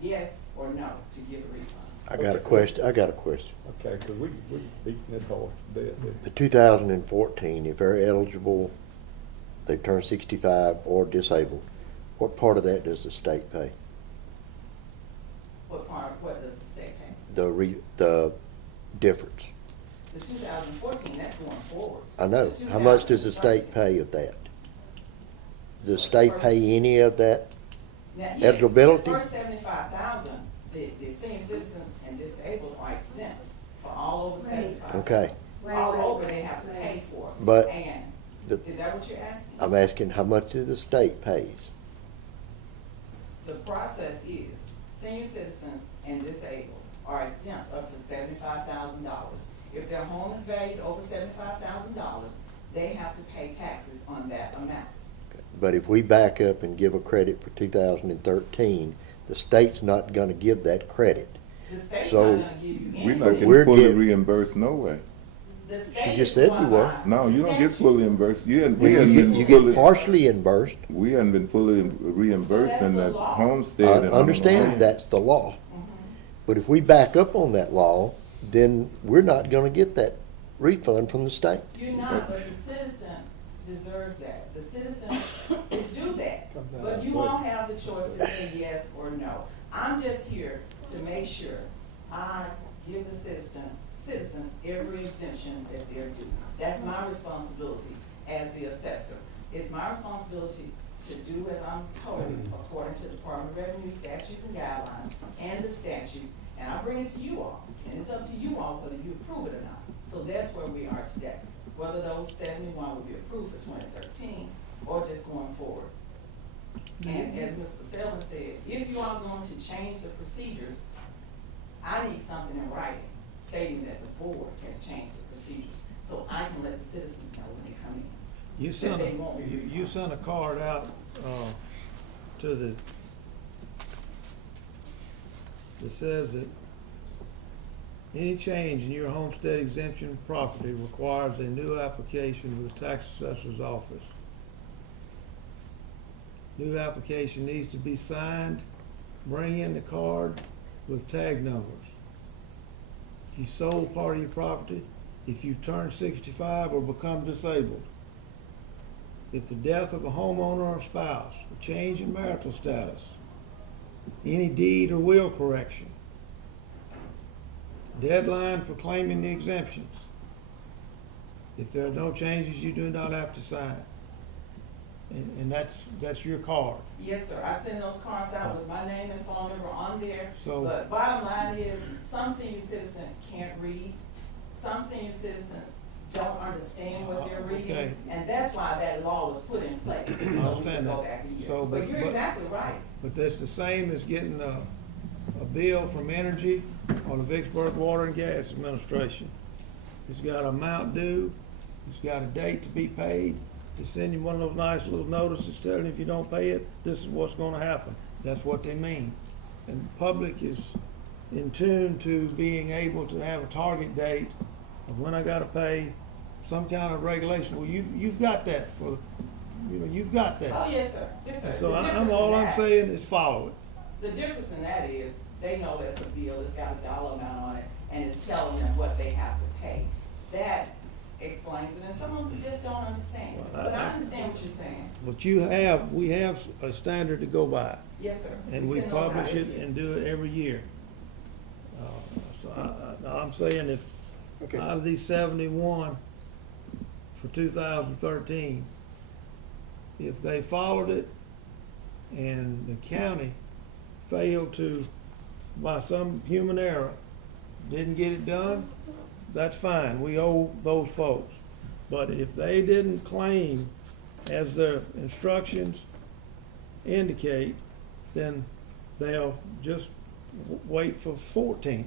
yes or no to give a refund. I got a question. Okay, because we beating that horse to death. The 2014, if they're eligible, they've turned 65 or disabled, what part of that does the state pay? What does the state pay? The difference. The 2014, that's going forward. I know. How much does the state pay of that? Does the state pay any of that Now, yes, eligibility? The first 75,000, the senior citizens and disabled are exempt for all over 75,000. Okay. All over they have to pay for. But And is that what you're asking? I'm asking how much do the state pays? The process is senior citizens and disabled are exempt up to $75,000. If their home is valued over $75,000, they have to pay taxes on that amount. But if we back up and give a credit for 2013, the state's not going to give that credit. The state's So not going to give you anything. We're not getting fully reimbursed no way. The she state just is said one we were. line. No, you don't get Statute. fully reimbursed. You You get partially reimbursed. We haven't been fully reimbursed in That's the the law. homestead. I and on the understand land. that's the law. Mhm. But if we back up on that law, then we're not going to get that refund from the state. You're not, but the citizen deserves that. The citizen is due that. Comes out But of you the all budget. have the choice to say yes or no. I'm just here to make sure I give the citizens every exemption that they're due. That's my responsibility as the assessor. It's my responsibility to do as I'm told according to Department of Revenue statutes and guidelines and the statutes, and I bring it to you all. And it's up to you all whether you approve it or not. So that's where we are today. Whether those 71 will be approved for 2013 or just going forward. And as Mr. Selman said, if you are going to change the procedures, I need something in writing stating that the board has changed the procedures, so I can let the citizens know when they come in. You that sent they won't be you refunded. sent a card out to that says that any change in your homestead exemption property requires a new application with the tax assessor's office. New application needs to be signed. Bring in the card with tag numbers. If you sold part of your property, if you turn 65 or become disabled, if the death of a homeowner or spouse, a change in marital status, any deed or will correction, deadline for claiming the exemptions. If there are no changes, you do not have to sign. And that's your card. Yes, sir. I send those cards out with my name and phone number on there. So- But bottom line is, some senior citizens can't read. Some senior citizens don't understand what they're reading. Okay. And that's why that law was put in place. So we can understand go that. back a year. So, But you're exactly right. But that's the same as getting a bill from Energy or the Vicksburg Water and Gas Administration. It's got an amount due, it's got a date to be paid. They send you one of those nice little notices telling you if you don't pay it, this is what's gonna happen. That's what they mean. And the public is in tune to being able to have a target date of when I gotta pay, some kind of regulation. Well, you've got that for, you've got that. Oh, yes, sir. Yes, sir. And so The I'm difference all in I'm that- saying is follow it. The difference in that is, they know that's a bill, it's got a dollar amount on it, and it's telling them what they have to pay. That explains it, and some of them just don't understand. Well, But I understand what you're saying. But we have a standard to go by. Yes, sir. And we send those out publish it every year. and do it every year. So I'm saying if, Okay. out of these 71 for 2013, if they followed it and the county failed to, by some human error, didn't get it done, that's fine, we owe those folks. But if they didn't claim as their instructions indicate, then they'll just wait for 14.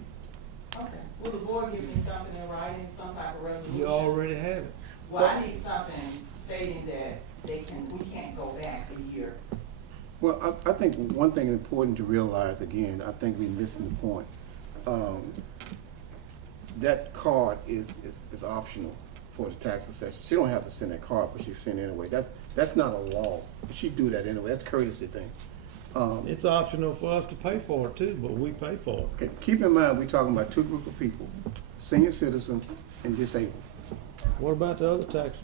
Okay. Will the board give me something in writing, some type of resolution? You already have it. Well, I need something stating that we can't go back a year. Well, I think one thing important to realize, again, I think we're missing the point. That card is optional for the tax assessor. She don't have to send that card, but she send it anyway. That's not a law. She do that anyway. That's a courtesy thing. It's optional for us to pay for it too, but we pay for it. Okay, keep in mind, we're talking about two groups of people, senior citizens and disabled. What about the other tax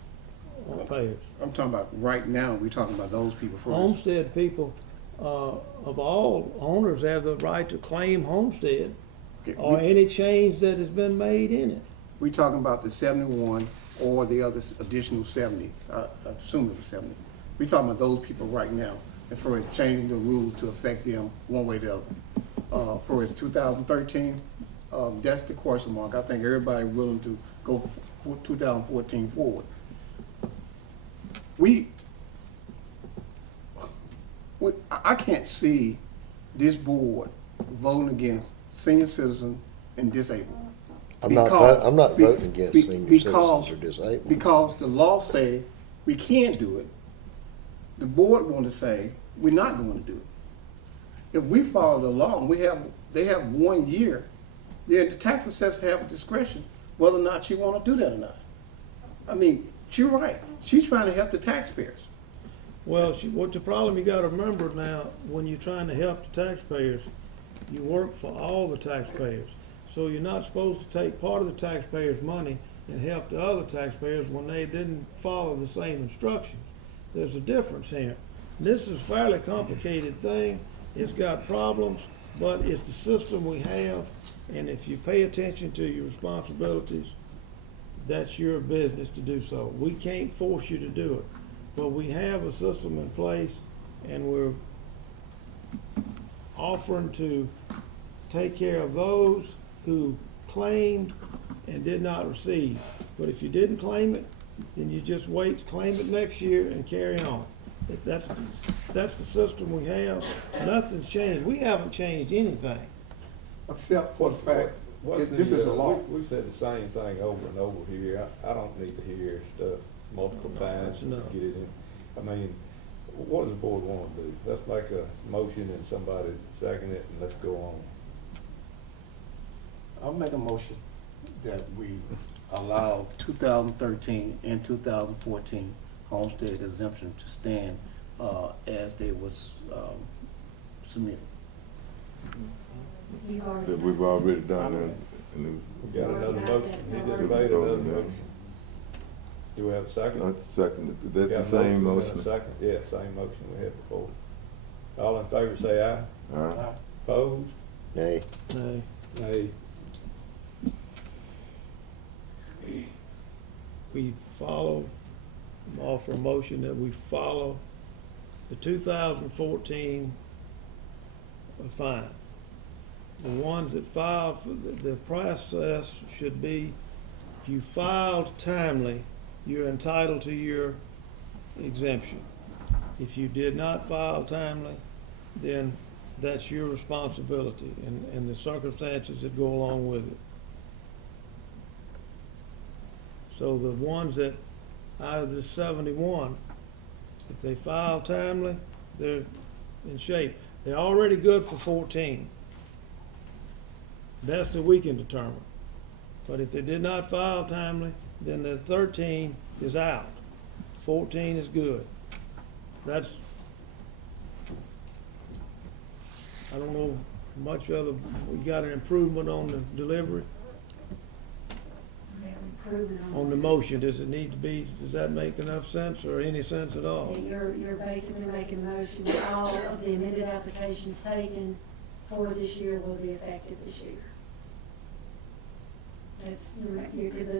payers? I'm talking about right now, we're talking about those people first. Homestead people, of all owners have the right to claim homestead Okay, or any change that has been made in it. We're talking about the 71 or the other additional 70, I assume it was 70. We're talking about those people right now, and for changing the rules to affect them one way or the other. For 2013, that's the question mark. I think everybody willing to go for 2014 forward. I can't see this board voting against senior citizens and disabled. I'm not voting against senior citizens or disabled. Because the law say we can't do it. The board want to say we're not going to do it. If we follow the law, and they have 1 year, then the tax assessor have a discretion whether or not she want to do that or not. I mean, she's right. She's trying to help the taxpayers. Well, what the problem you gotta remember now, when you're trying to help the taxpayers, you work for all the taxpayers. So you're not supposed to take part of the taxpayers' money and help the other taxpayers when they didn't follow the same instructions. There's a difference here. This is a fairly complicated thing. It's got problems, but it's the system we have, and if you pay attention to your responsibilities, that's your business to do so. We can't force you to do it, but we have a system in place, and we're offering to take care of those who claimed and did not receive. But if you didn't claim it, then you just wait to claim it next year and carry on. That's the system we have. Nothing's changed. We haven't changed anything. Except for the fact that this is a law. We've said the same thing over and over here. I don't need to hear stuff multiple times to get it in. I mean, what does the board want to do? Let's make a motion and somebody second it and let's go on. I'll make a motion that we allow 2013 and 2014 homestead exemption to stand as they was submitted. That we've already done that, and it was. We got another motion. He just made another motion. Do we have a second? That's second, that's Got a the same and a motion. second. Yeah, same motion we had before. All in favor say aye. Aye. Opposed? Nay. Nay. Nay. We follow, offer a motion that we follow the 2014 fine. The ones that filed, the process should be, if you filed timely, you're entitled to your exemption. If you did not file timely, then that's your responsibility and the circumstances that go along with it. So the ones that, out of the 71, if they file timely, they're in shape. They're already good for 14. That's the we can determine. But if they did not file timely, then the 13 is out. 14 is good. That's, I don't know much other, we got an improvement on the delivery, We have an improvement on the motion. Does it need to be, does that make enough sense or any sense at all? You're basically making a motion that all of the amended applications taken for this year will be effective this year. That's,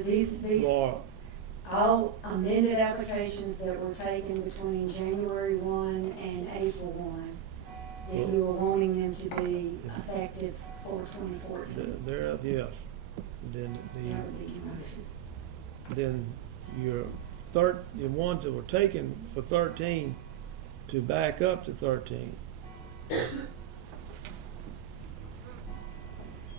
these, For, all amended applications that were taken between January 1 and April 1, that you are wanting them to be effective for 2014. there, yes. Then That would be your motion. then your ones that were taken for 13 to back up to 13.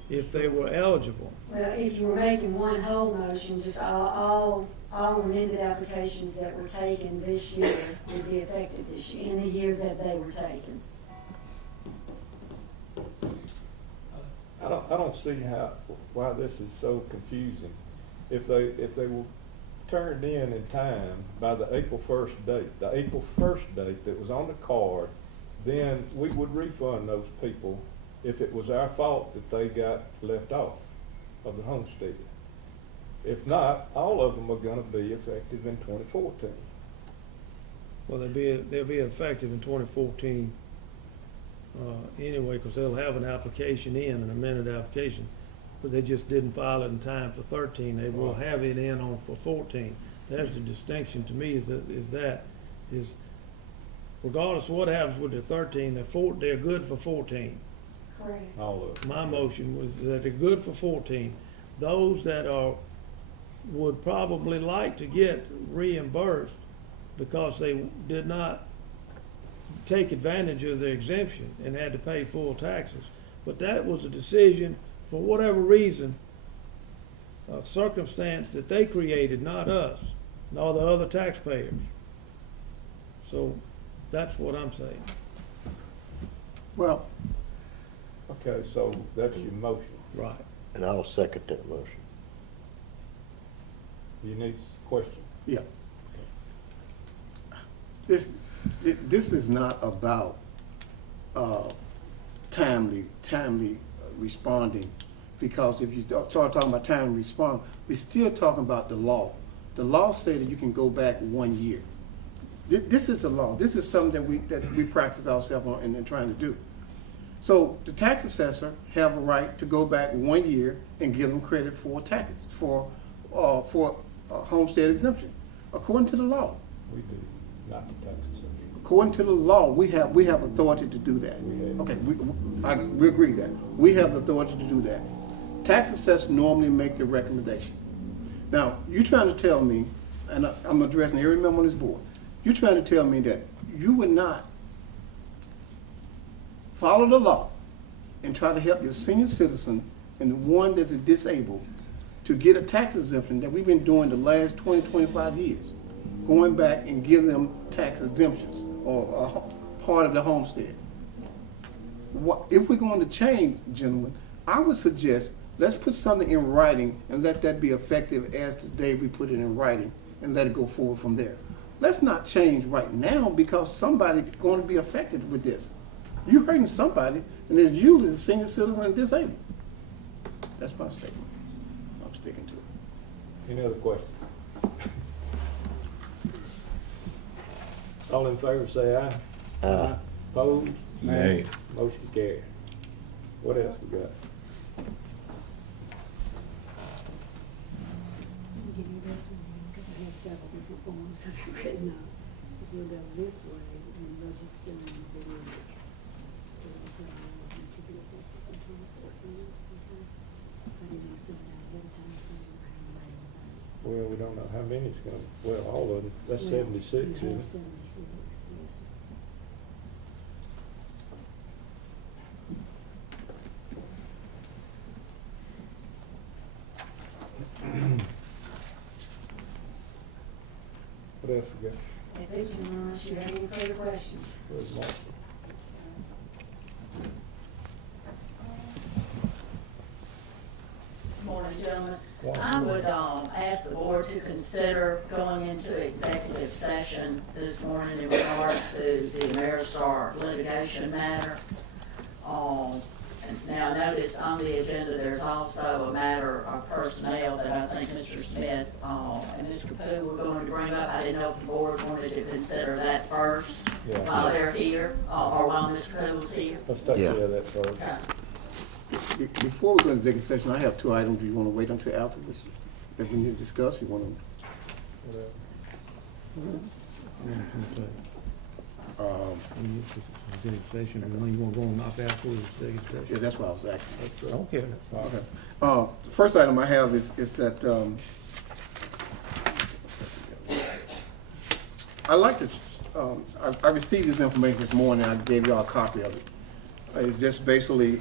If they were eligible. Well, if you were making one whole motion, just all amended applications that were taken this year would be effective this year, in the year that they were taken. I don't see why this is so confusing. If they were turned in time by the April 1st date, the April 1st date that was on the card, then we would refund those people if it was our fault that they got left off of the homestead. If not, all of them are gonna be effective in 2014. Well, they'll be effective in 2014 anyway, because they'll have an application in, an amended application, but they just didn't file it in time for 13. They will have it in on for 14. That's the distinction to me, is regardless of what happens with the 13, they're good for 14. Correct. All of them. My motion was that they're good for 14. Those that would probably like to get reimbursed because they did not take advantage of their exemption and had to pay full taxes. But that was a decision, for whatever reason, a circumstance that they created, not us, nor the other taxpayers. So that's what I'm saying. Well, Okay, so that's your motion. Right. And I'll second that motion. You need a question? yeah. This is not about timely responding, because if you start talking about timely respond, we're still talking about the law. The law says that you can go back 1 year. This is a law. This is something that we practice ourselves on and trying to do. So the tax assessor have a right to go back 1 year and give them credit for taxes, for homestead exemption, according to the law. We do, not the tax assessor. According to the law, we have authority to do that. Okay, we agree that. We have the authority to do that. Tax assessors normally make the recommendation. Now, you're trying to tell me, and I'm addressing every member on this board, you're trying to tell me that you would not follow the law and try to help your senior citizen and the one that's disabled to get a tax exemption that we've been doing the last 20, 25 years, going back and give them tax exemptions or part of the homestead. If we're going to change, gentlemen, I would suggest let's put something in writing and let that be effective as the day we put it in writing and let it go forward from there. Let's not change right now because somebody's going to be affected with this. You're hurting somebody, and it's usually the senior citizen and disabled. That's my statement. I'm sticking to it. Any other questions? All in favor, say aye. Aye. Opposed? Nay. Motion carried. What else we got? I'll give you this one, because I have several different forms that I've written up. If you'll go this way, then we'll just fill in the blank. It'll put all of them to be effective in 2014. Okay? I didn't want to fill it out ahead of time, so I didn't know how many of them. Well, we don't know how many it's gonna, well, all of them, that's Well, 76, you have isn't it? 76, yes, sir. What else we got? That's it, Gentlemen, unless you have any further questions. Where's Marcy? Morning, gentlemen. Morning. I would, ask the board to consider going into executive session this morning in regards to the Ameristar litigation matter. And now notice on the agenda, there's also a matter of personnel that I think Mr. Smith, and Mr. Pooh were going to bring up. I didn't know if the board wanted to consider that first Yeah. while they're here, or while Mr. Pooh was here. Let's take Yeah. care of that first. Okay. Before we go into executive session, I have two items. Do you want to wait until afterwards that we need to discuss? You want What else? to, Executive session, and when you wanna go and knock out for the executive yeah, session? that's what I was asking. I don't care. Okay. The first item I have is that, I'd like to, I received this information this morning, I gave y'all a copy of it. It's just basically,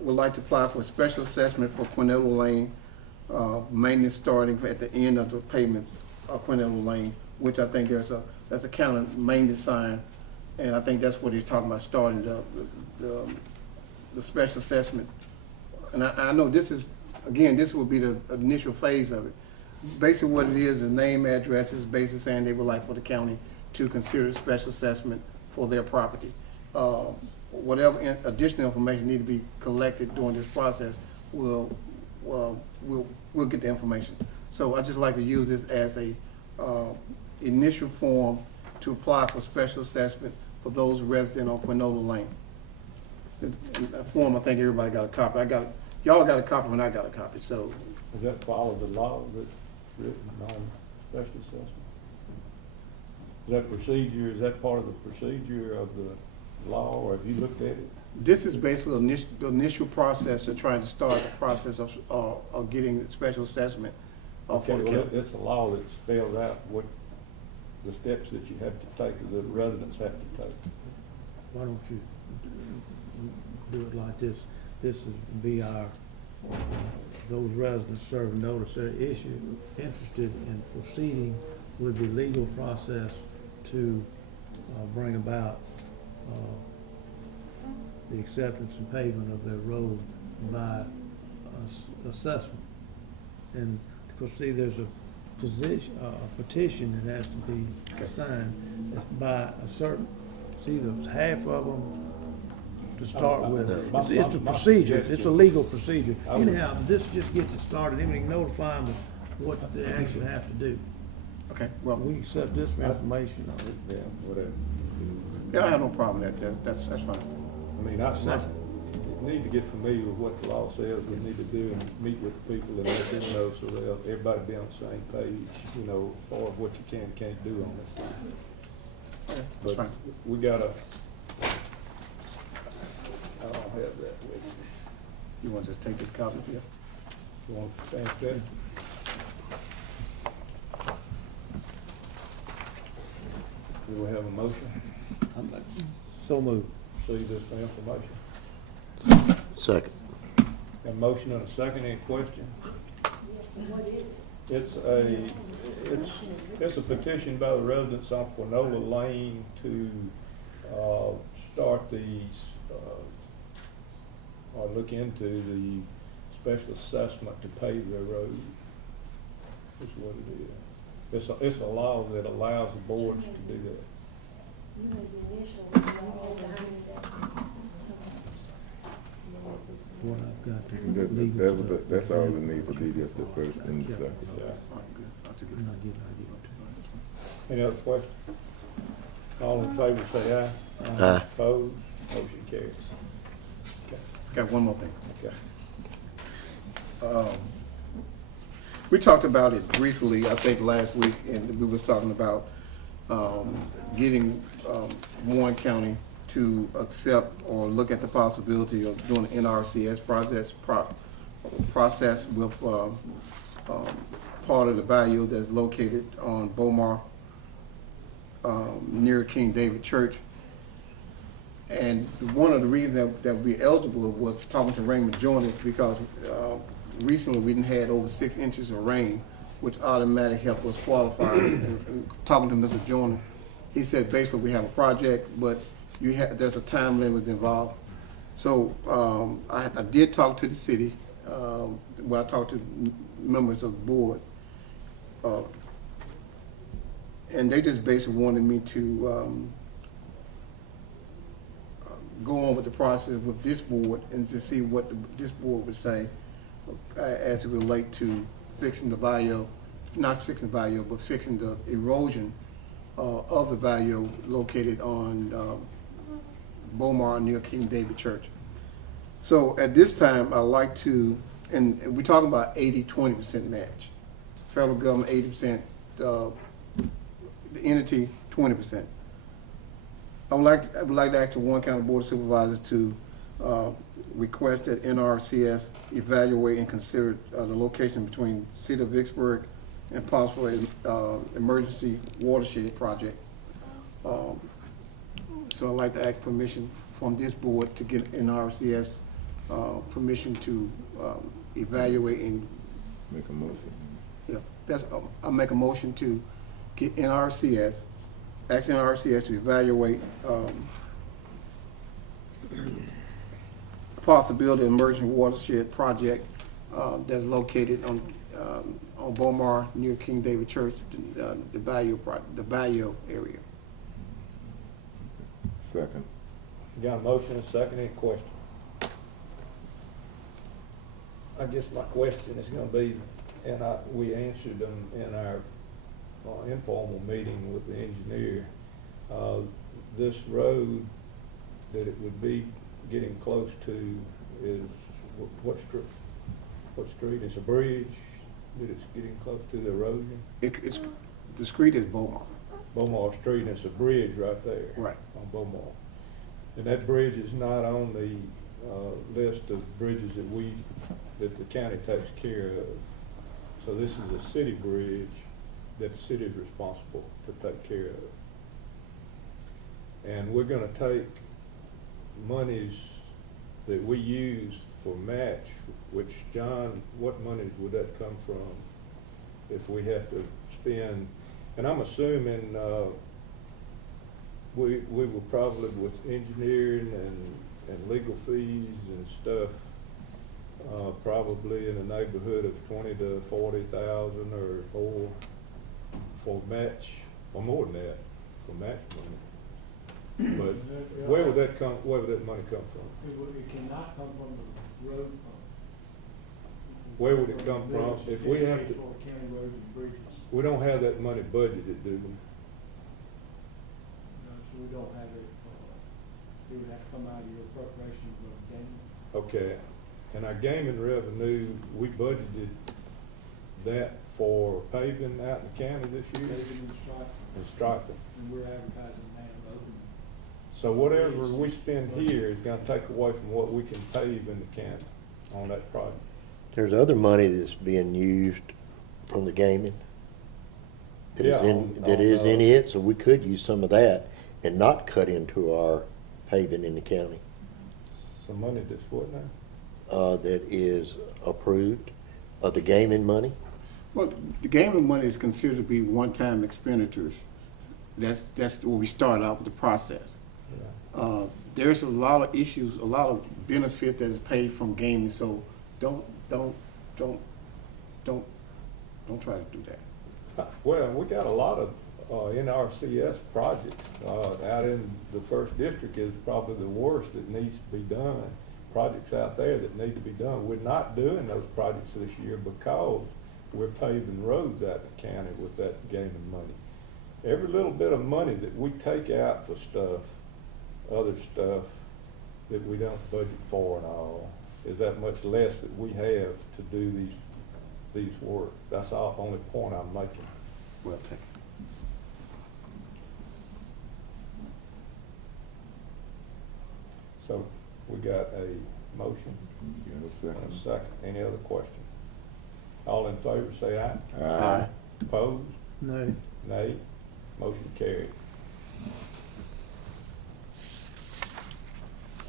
would like to apply for a special assessment for Quinella Lane, maintenance starting at the end of the payments of Quinella Lane, which I think there's a county maintenance sign, and I think that's what he's talking about, starting the special assessment. And I know this is, again, this will be the initial phase of it. Basically what it is name, addresses, basically saying they would like for the county to consider special assessment for their property. Whatever additional information need to be collected during this process, we'll get the information. So I just like to use this as a initial form to apply for special assessment for those resident on Quinella Lane. That form, I think everybody got a copy. Y'all got a copy when I got a copy, so. Does that follow the law that's written on special assessment? Is that procedure, is that part of the procedure of the law, or have you looked at it? This is basically the initial process to try to start the process of getting special assessment for Okay, the well, county. it's a law that spells out what the steps that you have to take, or the residents have to take. Why don't you do it like this? This is be our, those residents serving notice they're interested in proceeding with the legal process to bring about the acceptance and payment of their road by assessment. And of course, see, there's a petition that has to be signed. It's by a certain, it's either half of them to start with. It's a procedure, it's a legal procedure. Anyhow, this just gets it started, then we can notify them of what they actually have to do. Okay, well, We accept this for information. Yeah, whatever. yeah, I have no problem with that. That's fine. I mean, I need to get familiar with what the law says we need to do and meet with people and let them know so they'll, everybody be on the same page, you know, as far as what you can and can't do on this thing. Okay, that's But fine. we gotta, I don't have that with me. You want to just take this copy here? You want to stamp that? Do we have a motion? So moved. See this for information. Second. A motion and a second, any question? Yes, and what is it? It's a petition by the residents on Quinella Lane to, start these, or look into the special assessment to pave their road. Is what it is. It's a law that allows the boards to do that. You made the initial, behind it. What I've got to legal stuff. That's all it needs to be, just the first and the second. Yeah. All right, good. I'll take it. I'm not getting it. Any other questions? All in favor say aye. Aye. Opposed? Motion carries. Okay. Got one more thing. Okay. We talked about it briefly, I think, last week, and we was talking about getting Warren County to accept or look at the possibility of doing an NRCS process with part of the bayou that's located on Beaumar, near King David Church. And one of the reasons that we're eligible was talking to Raymond Jones, because recently we didn't had over 6 inches of rain, which automatically helped us qualify. And talking to Mr. Jones, he said basically we have a project, but there's a time limit involved. So I did talk to the city, where I talked to members of the board, and they just basically wanted me to go on with the process with this board and to see what this board would say as it relate to fixing the bayou, not fixing the bayou, but fixing the erosion of the bayou located on Beaumar near King David Church. So at this time, I'd like to, and we're talking about 80-20% match. Federal government 80%, the entity 20%. I would like to ask the Warren County Board of Supervisors to request that NRCS evaluate and consider the location between City of Vicksburg and possible emergency watershed project. So I'd like to ask permission from this board to get NRCS permission to evaluate and Make a motion. Yeah, I'll make a motion to get NRCS, ask NRCS to evaluate possibility of emergency watershed project that's located on Beaumar near King David Church, the bayou area. Second. Got a motion and a second, any question? I guess my question is gonna be, and we answered them in our informal meeting with the engineer, this road that it would be getting close to is, what street? It's a bridge that it's getting close to the erosion? The street is Beaumar. Beaumar Street, and it's a bridge right there. Right. On Beaumar. And that bridge is not on the list of bridges that the county takes care of. So this is a city bridge that the city is responsible to take care of. And we're gonna take monies that we use for match, which, John, what monies would that come from if we have to spend? And I'm assuming we will probably, with engineering and legal fees and stuff, probably in the neighborhood of 20 to 40,000 or more for match, or more than that, for match money. But where would that money come from? It cannot come from the road fund. Where would it come from? If we have to, For county roads and bridges. we don't have that money budgeted, do we? No, so we don't have it, it would have to come out of your appropriations of gaming. Okay, and our gaming revenue, we budgeted that for paving out in the county this year? Paving and striping. And striping. And we're advertising now and opening. So whatever we spend here is gonna take away from what we can pave in the county on that project. There's other money that's being used from the gaming that is in it, so we could use some of that and not cut into our paving in the county. Some money that's what now? That is approved, the gaming money. Well, the gaming money is considered to be one-time expenditures. That's where we start out with the process. Yeah. There's a lot of issues, a lot of benefit that is paid from gaming, so don't try to do that. Well, we got a lot of NRCS projects. Out in the first district is probably the worst that needs to be done. Projects out there that need to be done. We're not doing those projects this year because we're paving roads out in the county with that gaming money. every little bit of money that we take out for stuff, other stuff that we don't budget for and all, is that much less that we have to do these work. That's the only point I'm making. Well taken. So we got a motion Yeah, and a second. Any other questions? All in favor say aye. Aye. Opposed? No. Nay. Motion carried.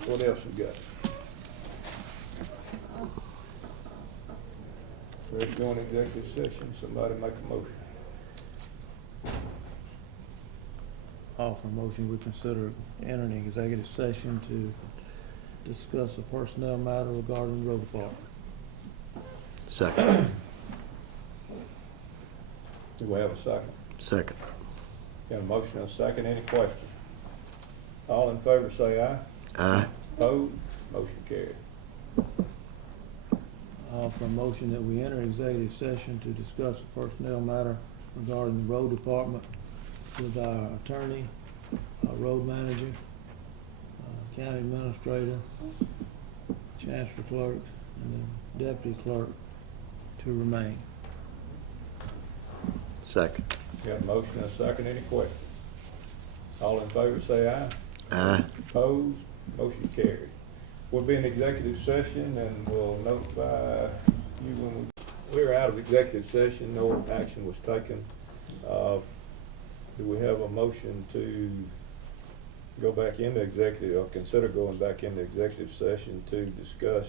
What else we got? Ready to go in executive session? Somebody make a motion. Offer motion, we consider entering executive session to discuss a personnel matter regarding the road department. Second. Do we have a second? Second. Got a motion and a second. Any questions? All in favor say aye. Aye. Opposed? Motion carried. Offer a motion that we enter executive session to discuss a personnel matter regarding the road department with our attorney, our road manager, county administrator, chancellor clerk, and the deputy clerk to remain. Second. Got a motion and a second. Any questions? All in favor say aye. Aye. Opposed? Motion carried. We'll be in executive session and we'll notify you when we're out of executive session. No action was taken. Do we have a motion to go back into executive or consider going back into executive session to discuss,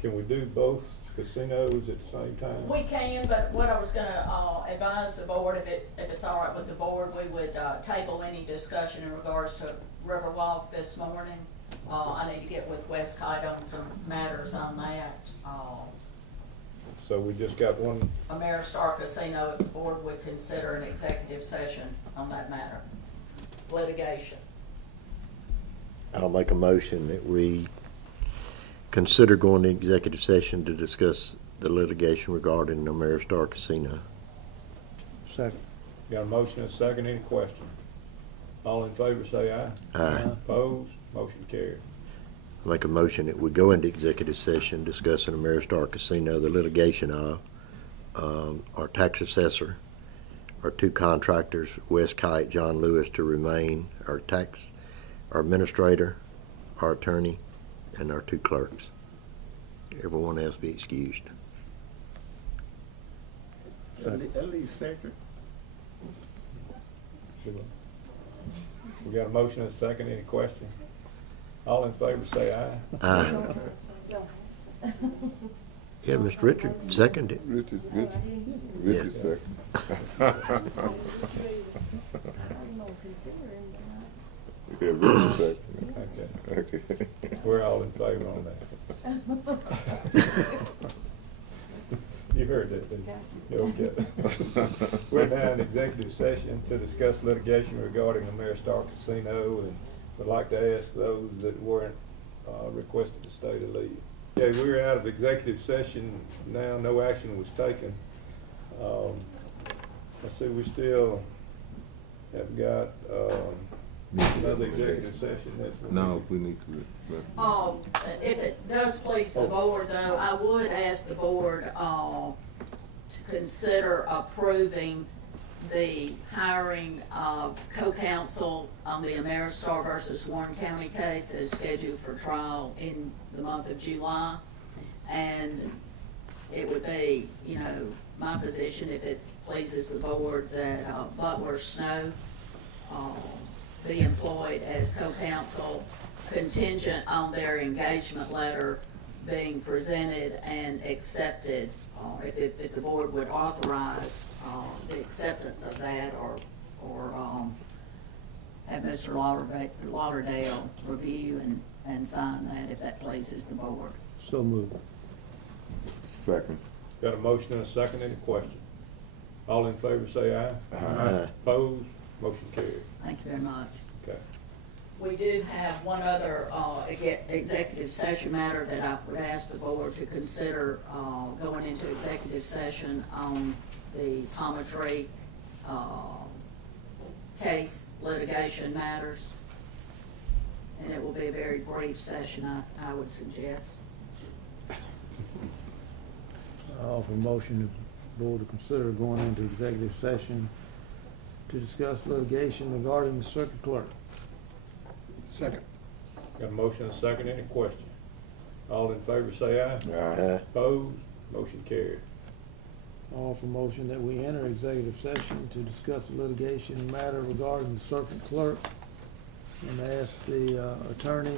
can we do both casinos at the same time? We can, but what I was gonna, advise the board, if it's all right with the board, we would, table any discussion in regards to Riverwalk this morning. I need to get with West Kite on some matters on that. So we just got one. Ameristar Casino, if the board would consider an executive session on that matter. Litigation. I'll make a motion that we consider going to executive session to discuss the litigation regarding the Ameristar Casino. Second. Got a motion and a second. Any questions? All in favor say aye. Aye. Opposed? Motion carried. I'll make a motion that we go into executive session discussing Ameristar Casino, the litigation of our tax assessor, our two contractors, West Kite, John Lewis, to remain, our administrator, our attorney, and our two clerks. Everyone else be excused. That leaves secretary. We got a motion and a second. Any questions? All in favor say aye. Aye. Yeah, Mr. Richard seconded it. Richard Yeah. second. Yeah, Richard second. Okay. Okay. We're all in favor on that. You heard that, didn't you? Yeah, okay. We're now in executive session to discuss litigation regarding the Ameristar Casino, and would like to ask those that weren't requested to stay to leave. Okay, we're out of executive session now. No action was taken. Let's see, we still have got another executive session. No, we need to. If it does please the board though, I would ask the board, to consider approving the hiring of co-counsel on the Ameristar versus Warren County case as scheduled for trial in the month of July. And it would be, my position, if it pleases the board, that Butler Snow be employed as co-counsel contingent on their engagement letter being presented and accepted. If the board would authorize the acceptance of that, or have Mr. Lauderdale review and sign that, if that pleases the board. So moved. Second. Got a motion and a second. Any questions? All in favor say aye. Aye. Opposed? Motion carried. Thank you very much. Okay. We do have one other executive session matter that I would ask the board to consider going into executive session on the Palmer Tree case litigation matters. And it will be a very brief session, I would suggest. I offer a motion the board to consider going into executive session to discuss litigation regarding the circuit clerk. Second. Got a motion and a second, any question? All in favor say aye. Aye. Opposed, motion carried. I offer a motion that we enter executive session to discuss a litigation matter regarding the circuit clerk and ask the attorney,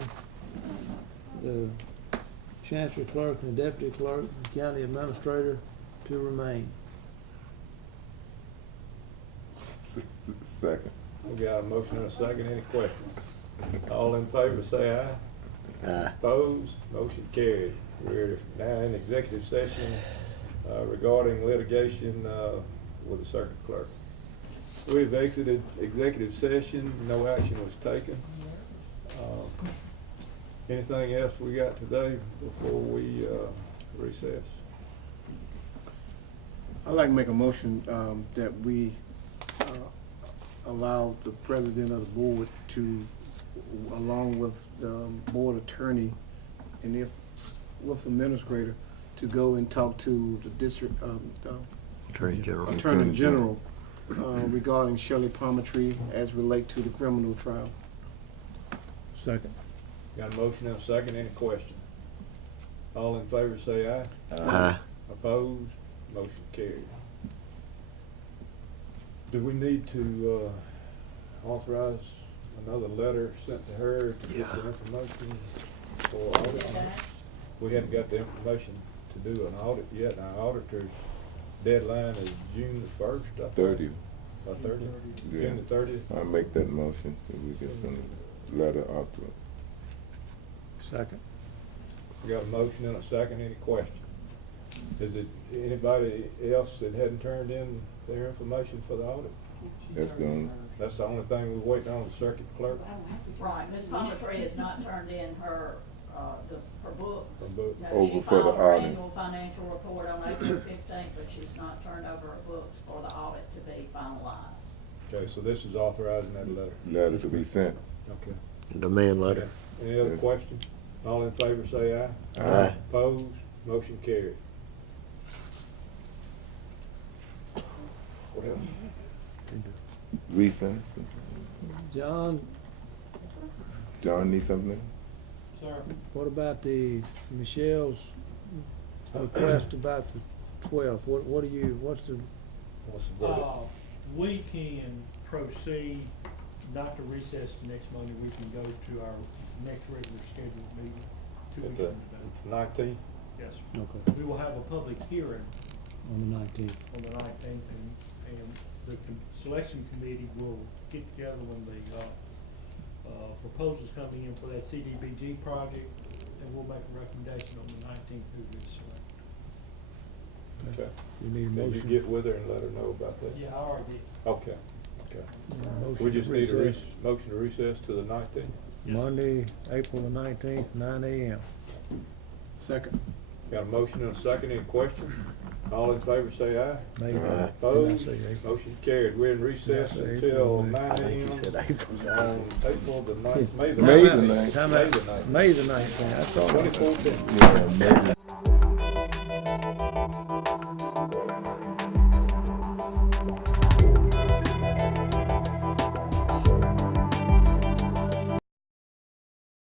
the chancery clerk and the deputy clerk, and the county administrator to remain. Second. We got a motion and a second, any questions? All in favor say aye. Aye. Opposed, motion carried. We're now in executive session regarding litigation with the circuit clerk. We've exited executive session, no action was taken. Anything else we got today before we recess? I'd like to make a motion that we allow the president of the board to, along with the board attorney and if with the administrator, to go and talk to the district Attorney General. Attorney General regarding Shirley Palmertree as relate to the criminal trial. Second. Got a motion and a second, any question? All in favor say aye. Aye. Opposed, motion carried. Do we need to authorize another letter sent to her to get the information for audit? We haven't got the information to do an audit yet, and our auditor's deadline is June the 1st, I think. 30th. 30th? Yeah. June the 30th? I make that motion if we get some letter out to it. Second. We got a motion and a second, any question? Is it anybody else that hadn't turned in their information for the audit? That's gone. That's the only thing we're waiting on, the circuit clerk? Right, Ms. Palmertree has not turned in her, her books. Her book. No, Over she for the filed her audit. annual financial report on April 15th, but she's not turned over her books for the audit to be finalized. Okay, so this is authorizing that letter. Letter to be sent. Okay. Demand letter. Any other Yeah. questions? All in favor say aye. Aye. Opposed, motion carried. What else? Recess. John, John needs something? Sir. what about Michelle's request about the 12th? What do you, what's the, What's the verdict? We can proceed, not to recess to next Monday, we can go to our next regular scheduled meeting, 2 At weeks the from today. 19th? Yes. okay, We will have a public hearing on the 19th? on the 19th, and the selection committee will get together when the proposals coming in for that CDBG project, and we'll make a recommendation on the 19th who we select. Okay. You need a Did you motion? get with her and let her know about that? Yeah, I already did. Okay, okay. Motion We to just need a recess. motion to recess to the 19th. Monday, April the 19th, 9 a.m. Second. Got a motion and a second, any questions? All in favor say aye. May. Aye. Opposed, Did I say April? motion carried. We're in recess Did I say until April? 9 I think you a.m. said April. on April the 9th, May the May 9th. the 9th. Time May out. the 9th. May the 9th, I thought. 2014. Yeah, May the